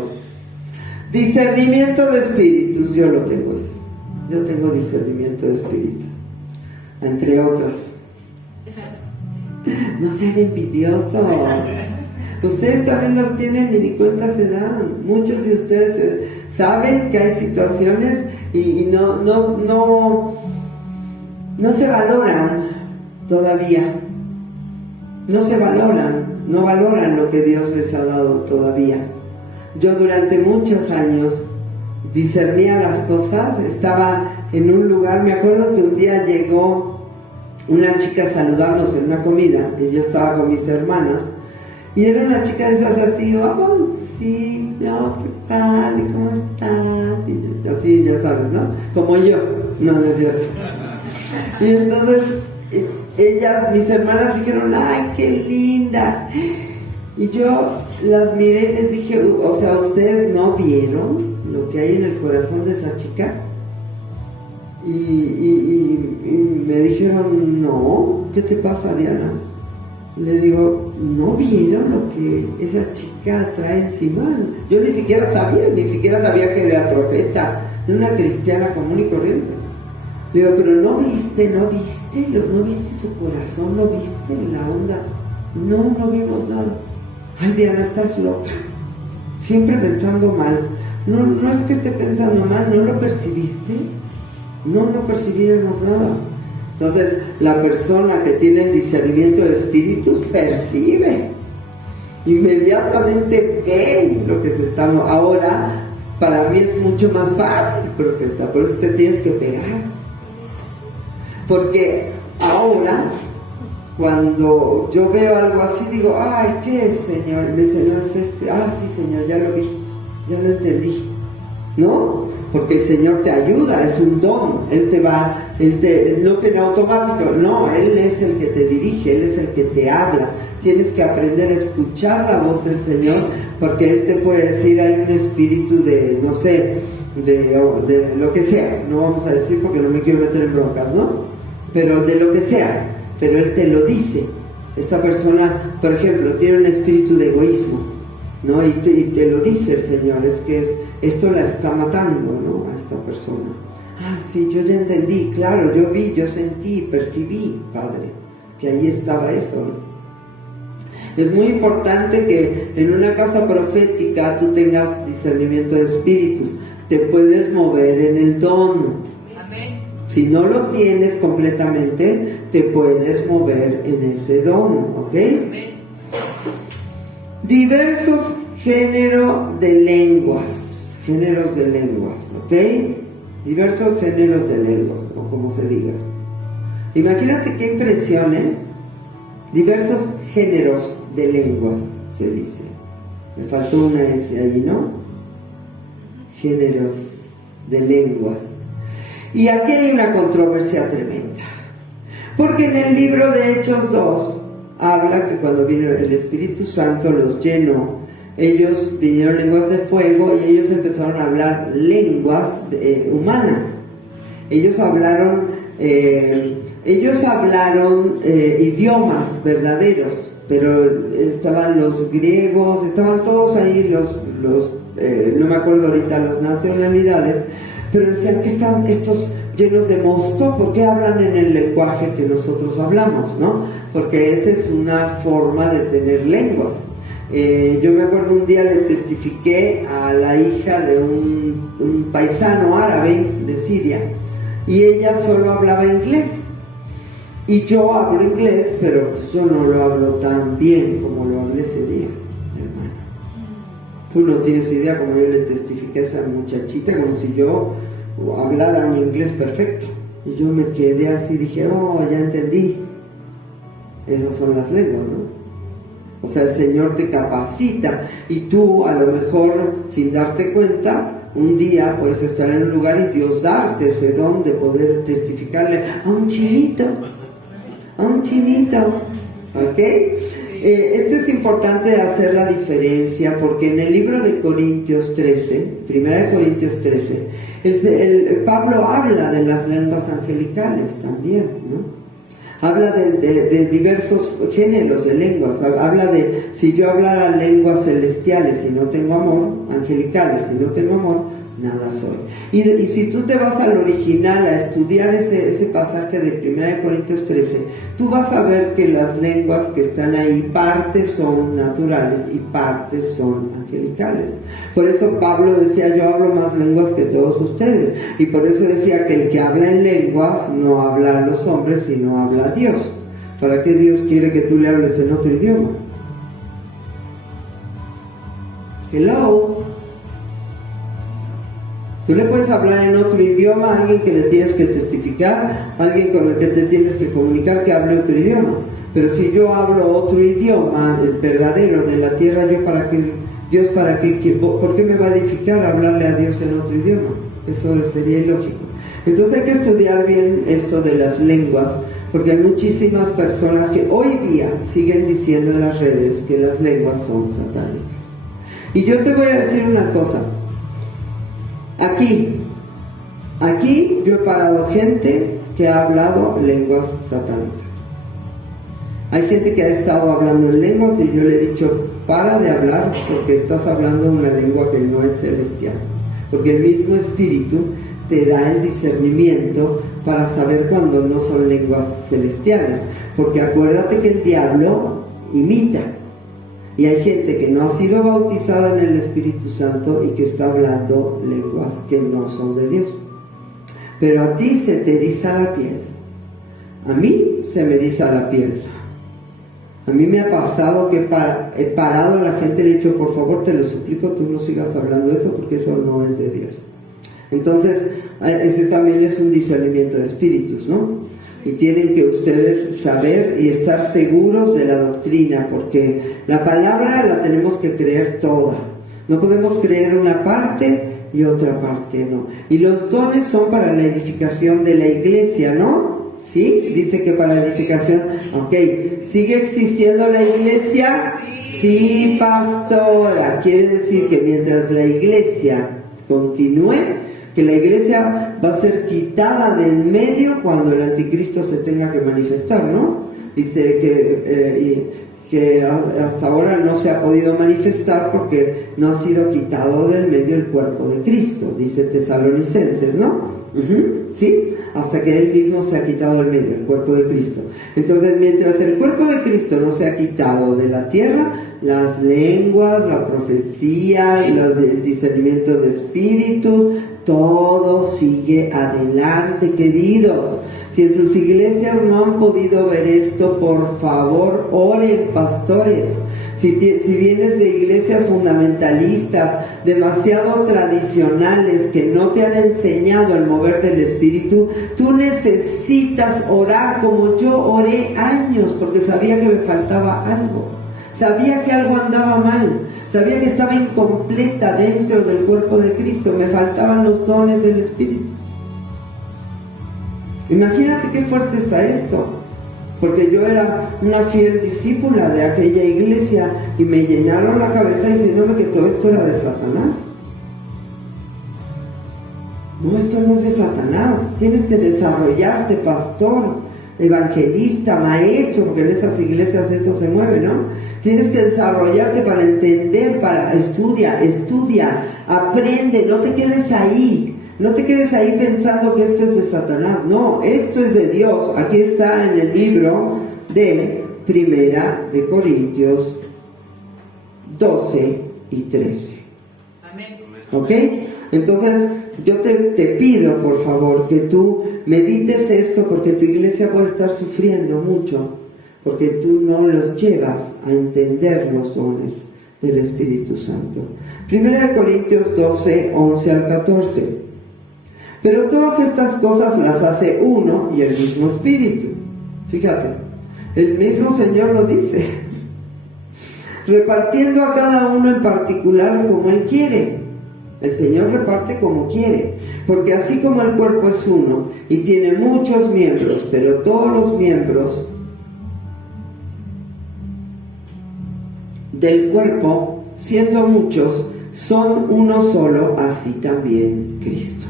Discernimiento de espíritus, yo lo tengo ese. Yo tengo discernimiento de espíritus, entre otros. No sean envidiosos. Ustedes también los tienen y ni cuenta se dan. Muchos de ustedes saben que hay situaciones y no se valoran todavía. No se valoran, no valoran lo que Dios les ha dado todavía. Yo durante muchos años discernía las cosas, estaba en un lugar, me acuerdo que un día llegó una chica a saludarnos en una comida y yo estaba con mis hermanas y era una chica de esas así, oh, sí, no, qué padre, ¿cómo estás? Y así, ya sabes, ¿no? Como yo, no es cierto. Y entonces ellas, mis hermanas dijeron, ay, qué linda. Y yo las miré y les dije, o sea, ¿ustedes no vieron lo que hay en el corazón de esa chica? Y me dijeron, no, ¿qué te pasa, Diana? Le digo, ¿no vieron lo que esa chica trae encima? Yo ni siquiera sabía que era profeta, era una cristiana común y corriente. Le digo, pero ¿no viste su corazón? ¿No viste la onda? No vimos nada. Ay, Diana, estás loca, siempre pensando mal. No es que esté pensando mal, ¿no lo percibiste? No percibíamos nada. Entonces, la persona que tiene el discernimiento de espíritus percibe, inmediatamente ve lo que se está... Ahora, para mí es mucho más fácil, profeta, por eso te tienes que pegar. Porque ahora, cuando yo veo algo así, digo, ay, ¿qué es, Señor? Me dice, no es esto. Ah, sí, Señor, ya lo vi, ya lo entendí. ¿No? Porque el Señor te ayuda, es un don. Él te va, no que en automático, no, Él es el que te dirige, Él es el que te habla. Tienes que aprender a escuchar la voz del Señor, porque Él te puede decir, hay un espíritu de, no sé, de lo que sea, no vamos a decir porque no me quiero meter en broncas, ¿no? Pero de lo que sea, pero Él te lo dice. Esta persona, por ejemplo, tiene un espíritu de egoísmo, ¿no? Y te lo dice el Señor, es que esto la está matando, ¿no? A esta persona. Ah, sí, yo ya entendí, claro, yo vi, yo sentí, percibí, Padre, que ahí estaba eso, ¿no? Es muy importante que en una casa profética tú tengas discernimiento de espíritus, te puedes mover en el don. Amén. Si no lo tienes completamente, te puedes mover en ese don, ¿ok? Amén. Diversos géneros de lenguas, ¿ok? Diversos géneros de lenguas, o como se diga. Imagínate qué impresión, ¿eh? Diversos géneros de lenguas, se dice. Me faltó una S ahí, ¿no? Géneros de lenguas. Y aquí hay una controversia tremenda. Porque en el libro de Hechos 2 habla que cuando vino el Espíritu Santo los llenó, ellos vinieron lenguas de fuego y ellos empezaron a hablar lenguas humanas. Ellos hablaron idiomas verdaderos, pero estaban los griegos, estaban todos ahí, no me acuerdo ahorita las nacionalidades, pero decían que están estos llenos de mosto, ¿por qué hablan en el lenguaje que nosotros hablamos, no? Porque esa es una forma de tener lenguas. Yo me acuerdo un día le testifiqué a la hija de un paisano árabe de Siria, y ella solo hablaba inglés. Y yo hablo inglés, pero pues yo no lo hablo tan bien como lo hablé ese día, hermano. Tú no tienes idea como yo le testifiqué a esa muchachita, como si yo hablara mi inglés perfecto. Y yo me quedé así, dije, oh, ya entendí. Esas son las lenguas, ¿no? O sea, el Señor te capacita y tú a lo mejor sin darte cuenta, un día puedes estar en un lugar y Dios darte ese don de poder testificarle a un chinito, ¿ok? Esto es importante hacer la diferencia porque en el libro de Corintios 13, 1 Corintios 13, Pablo habla de las lenguas angelicales también, ¿no? Habla de diversos géneros de lenguas, habla de si yo hablara lenguas celestiales y no tengo amor, angelicales, si no tengo amor, nada soy. Y si tú te vas al original a estudiar ese pasaje de 1 Corintios 13, tú vas a ver que las lenguas que están ahí, partes son naturales y partes son angelicales. Por eso Pablo decía, yo hablo más lenguas que todos ustedes. Y por eso decía que el que habla en lenguas no habla a los hombres, sino habla a Dios. ¿Para qué Dios quiere que tú le hables en otro idioma? Hello. Tú le puedes hablar en otro idioma a alguien que le tienes que testificar, a alguien con el que te tienes que comunicar que hable otro idioma. Pero si yo hablo otro idioma, el verdadero de la tierra, ¿por qué me va a edificar hablarle a Dios en otro idioma? Eso sería ilógico. Entonces hay que estudiar bien esto de las lenguas, porque hay muchísimas personas que hoy día siguen diciendo en las redes que las lenguas son satánicas. Y yo te voy a decir una cosa. Aquí yo he parado gente que ha hablado lenguas satánicas. Hay gente que ha estado hablando en lenguas y yo le he dicho, para de hablar porque estás hablando una lengua que no es celestial. Porque el mismo Espíritu te da el discernimiento para saber cuando no son lenguas celestiales. Porque acuérdate que el diablo imita. Y hay gente que no ha sido bautizada en el Espíritu Santo y que está hablando lenguas que no son de Dios. Pero a ti se te eriza la piel a mí se me eriza la piel. A mí me ha pasado que he parado a la gente y le he dicho, por favor, te lo suplico, tú no sigas hablando de eso porque eso no es de Dios. Entonces, ese también es un discernimiento de espíritus, ¿no? Y tienen que ustedes saber y estar seguros de la doctrina, porque la palabra la tenemos que creer toda. No podemos creer una parte y otra parte, ¿no? Y los dones son para la edificación de la iglesia, ¿no? ¿Sí? Dice que para la edificación. Ok. ¿Sigue existiendo la iglesia? Sí, pastora. Quiere decir que mientras la iglesia continúe, que la iglesia va a ser quitada del medio cuando el anticristo se tenga que manifestar, ¿no? Dice que hasta ahora no se ha podido manifestar porque no ha sido quitado del medio el cuerpo de Cristo, dice Tesalonicenses, ¿no? ¿Sí? Hasta que Él mismo se ha quitado del medio, el cuerpo de Cristo. Entonces, mientras el cuerpo de Cristo no se ha quitado de la tierra, las lenguas, la profecía, el discernimiento de espíritus, todo sigue adelante, queridos. Si en sus iglesias no han podido ver esto, por favor, oren, pastores. Si vienes de iglesias fundamentalistas, demasiado tradicionales, que no te han enseñado el mover del Espíritu, tú necesitas orar como yo oré años, porque sabía que me faltaba algo. Sabía que algo andaba mal. Sabía que estaba incompleta dentro del cuerpo de Cristo. Me faltaban los dones del Espíritu. Imagínate qué fuerte está esto. Porque yo era una fiel discípula de aquella iglesia y me llenaron la cabeza diciéndome que todo esto era de Satanás. No, esto no es de Satanás. Tienes que desarrollarte, pastor, evangelista, maestro, porque en esas iglesias eso se mueve, ¿no? Tienes que desarrollarte para entender, para estudia, aprende, no te quedes ahí. No te quedes ahí pensando que esto es de Satanás. No, esto es de Dios. Aquí está en el libro de Primera de Corintios 12 y 13. Amén. ¿Ok? Entonces, yo te pido, por favor, que tú medites esto, porque tu iglesia puede estar sufriendo mucho, porque tú no los llevas a entender los dones del Espíritu Santo. Primera de Corintios 12, 11 al 14. Pero todas estas cosas las hace uno y el mismo Espíritu. Fíjate, el mismo Señor lo dice, repartiendo a cada uno en particular como Él quiere. El Señor reparte como quiere, porque así como el cuerpo es uno y tiene muchos miembros, pero todos los miembros del cuerpo, siendo muchos, son uno solo, así también Cristo.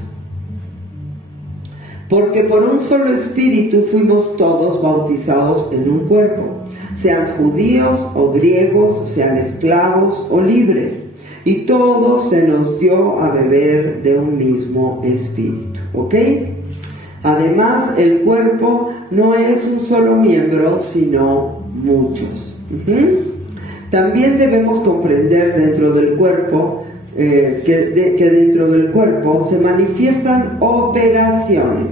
Porque por un solo espíritu fuimos todos bautizados en un cuerpo, sean judíos o griegos, sean esclavos o libres, y todos se nos dio a beber de un mismo espíritu. ¿Ok? Además, el cuerpo no es un solo miembro, sino muchos. También debemos comprender dentro del cuerpo que dentro del cuerpo se manifiestan operaciones,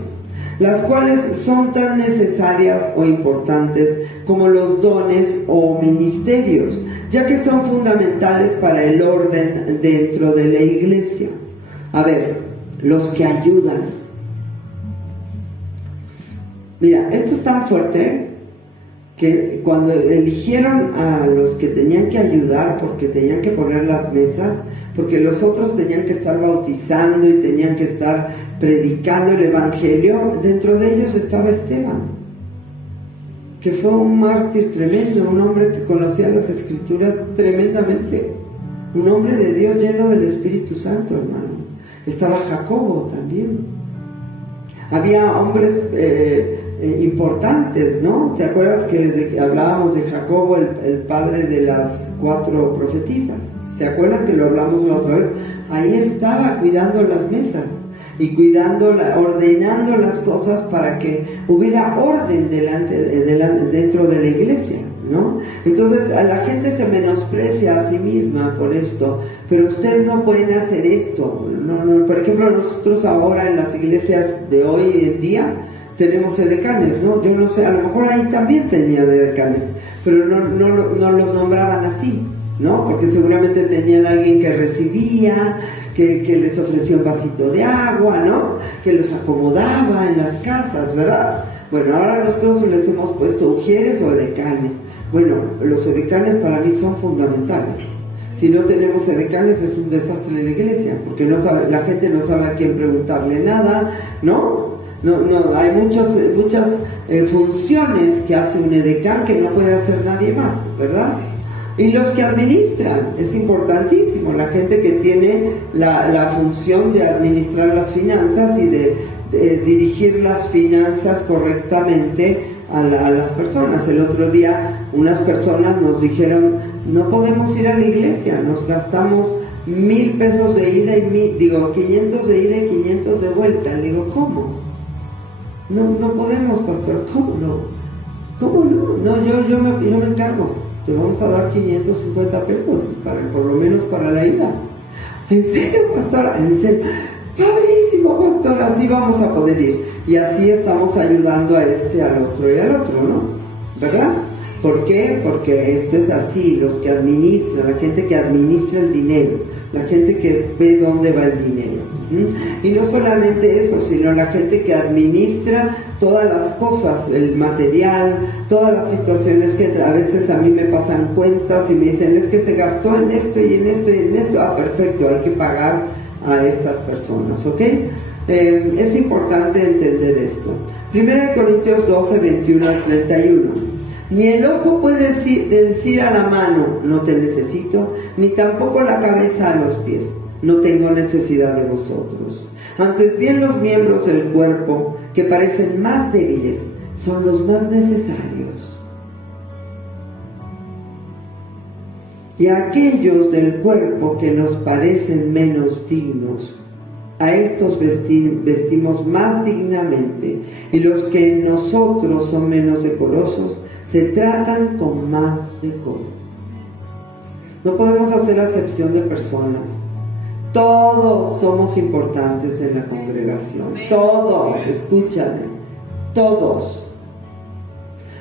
las cuales son tan necesarias o importantes como los dones o ministerios, ya que son fundamentales para el orden dentro de la iglesia. A ver, los que ayudan. Mira, esto es tan fuerte que cuando eligieron a los que tenían que ayudar, porque tenían que poner las mesas, porque los otros tenían que estar bautizando y tenían que estar predicando el evangelio, dentro de ellos estaba Esteban, que fue un mártir tremendo, un hombre que conocía las escrituras tremendamente, un hombre de Dios lleno del Espíritu Santo, hermano. Estaba Jacobo también. Había hombres importantes, ¿no? ¿Te acuerdas que hablábamos de Jacobo, el padre de las 4 profetisas? ¿Te acuerdas que lo hablamos la otra vez? Ahí estaba cuidando las mesas y ordenando las cosas para que hubiera orden dentro de la iglesia, ¿no? Entonces a la gente se menosprecia a sí misma por esto, pero ustedes no pueden hacer esto. No, por ejemplo, nosotros ahora en las iglesias de hoy en día tenemos edecanes, ¿no? Yo no sé, a lo mejor ahí también tenían edecanes, pero no los nombraban así, ¿no? Porque seguramente tenían alguien que recibía, que les ofrecía un vasito de agua, ¿no? Que los acomodaba en las casas, ¿verdad? Bueno, ahora nosotros les hemos puesto ujieres o edecanes. Bueno, los edecanes para mí son fundamentales. Si no tenemos edecanes es un desastre en la iglesia, porque la gente no sabe a quién preguntarle nada, ¿no? No, hay muchas funciones que hace un edecán que no puede hacer nadie más, ¿verdad? Y los que administran, es importantísimo, la gente que tiene la función de administrar las finanzas y de dirigir las finanzas correctamente a las personas. El otro día unas personas nos dijeron, no podemos ir a la iglesia, nos gastamos 1,000 pesos de ida y 500 de ida y 500 de vuelta. Le digo, ¿cómo? No podemos, pastor. ¿Cómo no? No, yo me encargo. Te vamos a dar 550 pesos, por lo menos para la ida. ¿En serio, pastora? ¿En serio? Padrísimo, pastor, así vamos a poder ir. Y así estamos ayudando a al otro y al otro, ¿no? ¿Verdad? ¿Por qué? Porque esto es así, los que administran, la gente que administra el dinero, la gente que ve dónde va el dinero. Y no solamente eso, sino la gente que administra todas las cosas, el material, todas las situaciones que a veces a mí me pasan cuentas y me dicen, es que se gastó en esto y en esto y en esto. Ah, perfecto, hay que pagar a estas personas, ¿ok? Es importante entender esto. 1 Corintios 12, 21 al 31. Ni el ojo puede decir a la mano, no te necesito, ni tampoco la cabeza a los pies, no tengo necesidad de vosotros. Antes bien, los miembros del cuerpo, que parecen más débiles, son los más necesarios. Y a aquellos del cuerpo que nos parecen menos dignos, a estos vestimos más dignamente, y los que en nosotros son menos decorosos, se tratan con más decoro. No podemos hacer acepción de personas. Todos somos importantes en la congregación. Todos, escúchame, todos.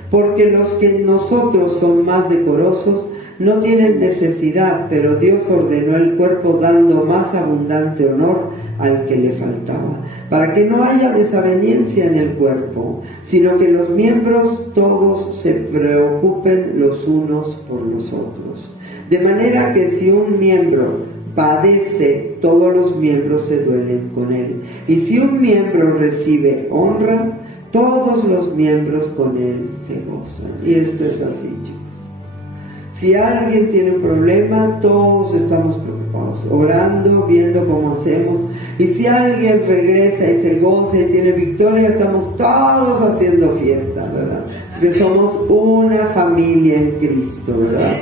Porque los que en nosotros son más decorosos no tienen necesidad, pero Dios ordenó el cuerpo dando más abundante honor al que le faltaba, para que no haya desaveniencia en el cuerpo, sino que los miembros todos se preocupen los unos por los otros. De manera que si un miembro padece, todos los miembros se duelen con él. Y si un miembro recibe honra, todos los miembros con él se gozan. Y esto es así, chicos. Si alguien tiene un problema, todos estamos preocupados, orando, viendo cómo hacemos. Y si alguien regresa y se goza y tiene victoria, estamos todos haciendo fiesta, ¿verdad? Porque somos una familia en Cristo, ¿verdad?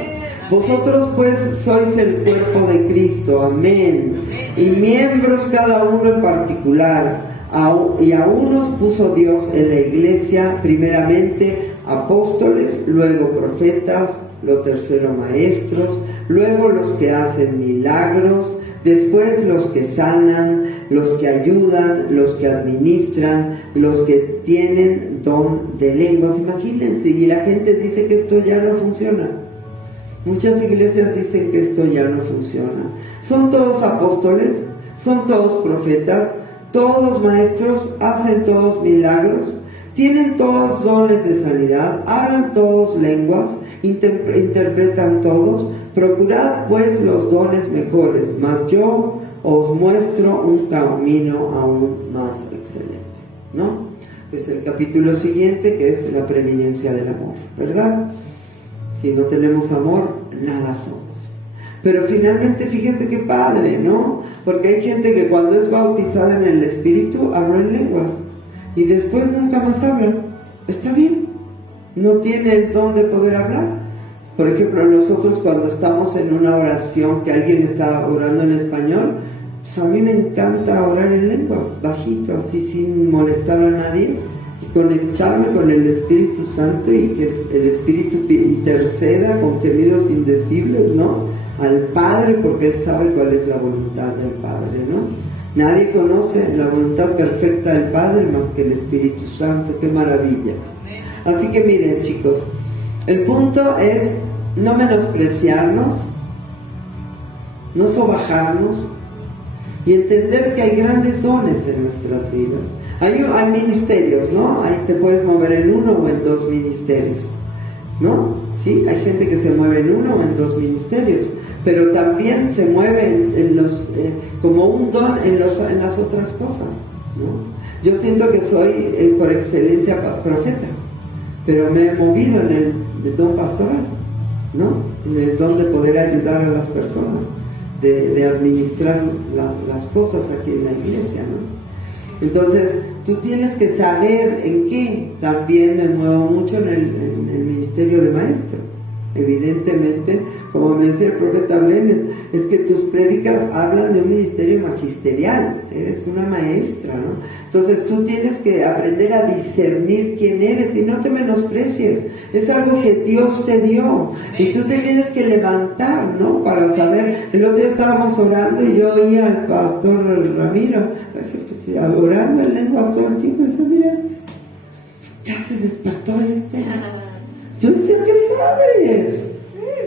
Vosotros pues sois el cuerpo de Cristo, amén. Y miembros cada uno en particular. Y a unos puso Dios en la iglesia, primeramente apóstoles, luego profetas, lo tercero maestros, luego los que hacen milagros, después los que sanan, los que ayudan, los que administran, los que tienen don de lenguas. Imagínense, y la gente dice que esto ya no funciona. Muchas iglesias dicen que esto ya no funciona. Son todos apóstoles, son todos profetas, todos maestros, hacen todos milagros, tienen todos dones de sanidad, hablan todos lenguas, interpretan todos. Procurad pues los dones mejores, mas yo os muestro un camino aún más excelente, ¿no? Es el capítulo siguiente, que es la preeminencia del amor, ¿verdad? Si no tenemos amor, nada somos. Pero finalmente, fíjense qué padre, ¿no? Porque hay gente que cuando es bautizada en el Espíritu habla en lenguas y después nunca más habla. Está bien, no tiene el don de poder hablar. Por ejemplo, nosotros cuando estamos en una oración que alguien está orando en español, pues a mí me encanta orar en lenguas, bajito, así sin molestar a nadie, y conectarme con el Espíritu Santo y que el Espíritu interceda con gemidos indecibles, ¿no? Al Padre, porque Él sabe cuál es la voluntad del Padre, ¿no? Nadie conoce la voluntad perfecta del Padre más que el Espíritu Santo. ¡Qué maravilla! Así que miren, chicos, el punto es no menospreciarnos, no sobajarnos y entender que hay grandes dones en nuestras vidas. Hay ministerios, ¿no? Ahí te puedes mover en uno o en dos ministerios, ¿no? Sí, hay gente que se mueve en uno o en dos ministerios, pero también se mueve como un don en las otras cosas, ¿no? Yo siento que soy por excelencia profeta, pero me he movido en el don pastoral, ¿no? En el don de poder ayudar a las personas, de administrar las cosas aquí en la iglesia, ¿no? Entonces, tú tienes que saber en qué. También me muevo mucho en el ministerio de maestro. Evidentemente, como me decía el profeta Brenes, es que tus prédicas hablan de un ministerio magisterial. Eres una maestra, ¿no? Entonces, tú tienes que aprender a discernir quién eres y no te menosprecies. Es algo que Dios te dio y tú te tienes que levantar, ¿no? Para saber. El otro día estábamos orando y yo oía al pastor Ramiro orando en lenguas todo el tiempo. Eso, mira, ya se despertó este. Yo decía, ¡qué padre!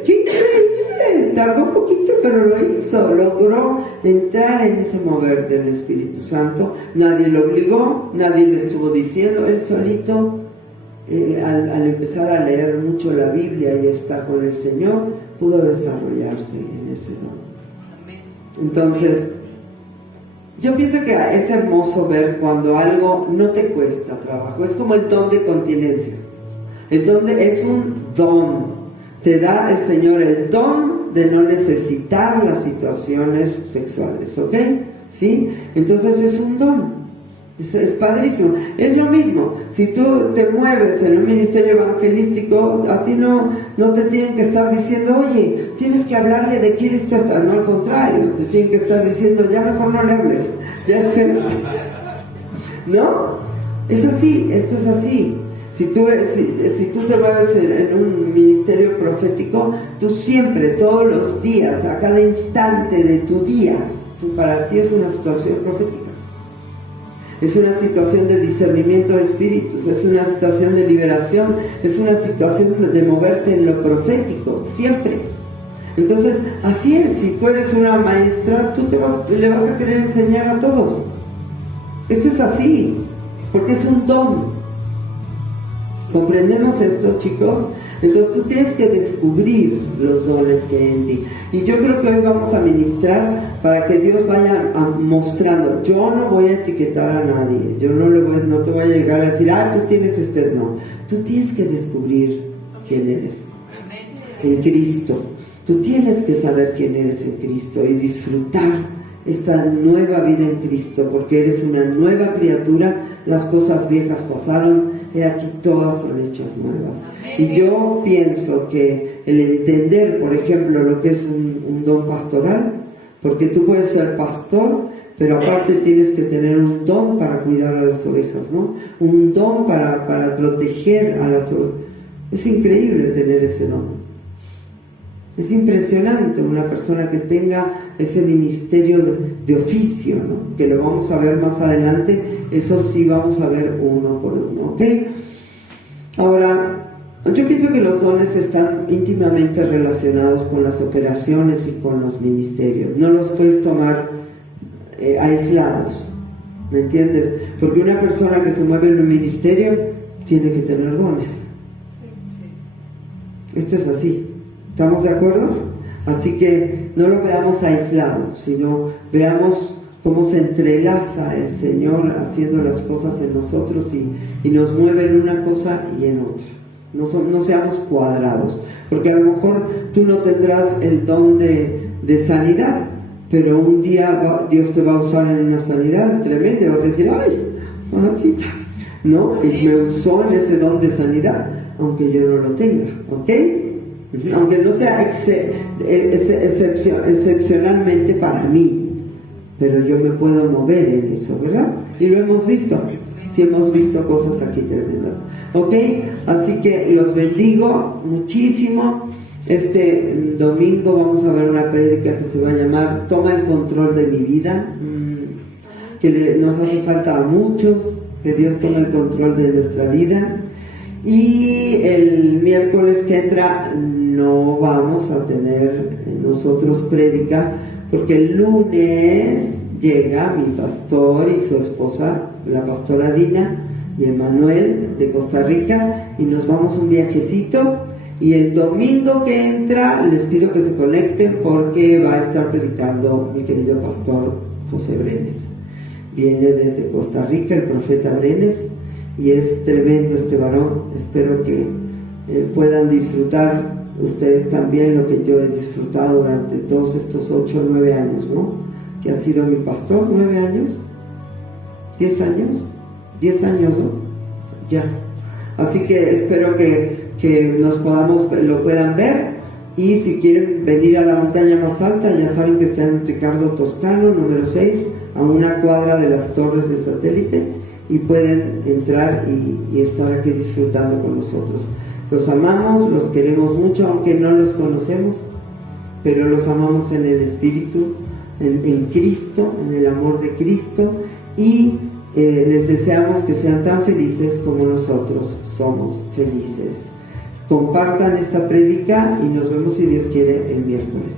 ¡Qué increíble! Tardó un poquito, pero lo hizo. Logró entrar en ese mover del Espíritu Santo. Nadie lo obligó, nadie le estuvo diciendo. Él solito, al empezar a leer mucho la Biblia y estar con el Señor, pudo desarrollarse en ese don. Entonces, yo pienso que es hermoso ver cuando algo no te cuesta trabajo. Es como el don de continencia. El don es un don. Te da el Señor el don de no necesitar las situaciones sexuales, ¿ok? ¿Sí? Entonces es un don. Es padrísimo. Es lo mismo. Si tú te mueves en un ministerio evangelístico, a ti no te tienen que estar diciendo, oye, tienes que hablarle de Cristo hasta. No, al contrario, te tienen que estar diciendo, ya mejor no le hables. Ya espérate. ¿No? Es así, esto es así. Si tú te mueves en un ministerio profético, tú siempre, todos los días, a cada instante de tu día, para ti es una situación profética. Es una situación de discernimiento de espíritus, es una situación de liberación, es una situación de moverte en lo profético, siempre. Entonces, así es, si tú eres una maestra, tú le vas a querer enseñar a todos. Esto es así, porque es un don. ¿Comprendemos esto, chicos? Entonces tú tienes que descubrir los dones que hay en ti. Y yo creo que hoy vamos a ministrar para que Dios vaya mostrando. Yo no voy a etiquetar a nadie. Yo no te voy a llegar a decir, tú tienes no. Tú tienes que descubrir quién eres en Cristo. Tú tienes que saber quién eres en Cristo y disfrutar esta nueva vida en Cristo, porque eres una nueva criatura. Las cosas viejas pasaron, he aquí todas son hechas nuevas. Y yo pienso que el entender, por ejemplo, lo que es un don pastoral, porque tú puedes ser pastor, pero aparte tienes que tener un don para cuidar a las ovejas, ¿no? Un don para proteger a las ovejas. Es increíble tener ese don. Es impresionante una persona que tenga ese ministerio de oficio, ¿no? Que lo vamos a ver más adelante. Eso sí vamos a ver uno por uno, ¿ok? Ahora, yo pienso que los dones están íntimamente relacionados con las operaciones y con los ministerios. No los puedes tomar aislados, ¿me entiendes? Porque una persona que se mueve en un ministerio tiene que tener dones. Esto es así. ¿Estamos de acuerdo? Así que no lo veamos aislado, sino veamos cómo se entrelaza el Señor haciendo las cosas en nosotros y nos mueve en una cosa y en otra. No seamos cuadrados, porque a lo mejor tú no tendrás el don de sanidad, pero un día Dios te va a usar en una sanidad tremenda y vas a decir, ¡ay, mamacita! ¿No? Y me usó en ese don de sanidad, aunque yo no lo tenga, ¿ok? Aunque no sea excepcionalmente para mí, pero yo me puedo mover en eso, ¿verdad? Y lo hemos visto, sí hemos visto cosas aquí tremendas, ¿ok? Así que los bendigo muchísimo. Este domingo vamos a ver una prédica que se va a llamar Toma el control de mi vida. nos hace falta a muchos, que Dios tome el control de nuestra vida. Y el miércoles que entra no vamos a tener nosotros prédica, porque el lunes llega mi pastor y su esposa, la pastora Dina y Emanuel de Costa Rica, y nos vamos un viajecito. Y el domingo que entra les pido que se conecten, porque va a estar predicando mi querido pastor José Brenes. Viene desde Costa Rica el profeta Brenes, y es tremendo este varón. Espero que puedan disfrutar ustedes también lo que yo he disfrutado durante todos estos 8 o 9 años, ¿no? Que ha sido mi pastor. 9 años, 10 años, 10 años, ¿no? Ya. Así que espero que lo puedan ver. Y si quieren venir a la montaña más alta, ya saben que está en Ricardo Toscano, número 6, a una cuadra de las torres de satélite, y pueden entrar y estar aquí disfrutando con nosotros. Los amamos, los queremos mucho, aunque no los conocemos, pero los amamos en el Espíritu, en Cristo, en el amor de Cristo, y les deseamos que sean tan felices como nosotros somos felices. Compartan esta prédica y nos vemos, si Dios quiere, el miércoles.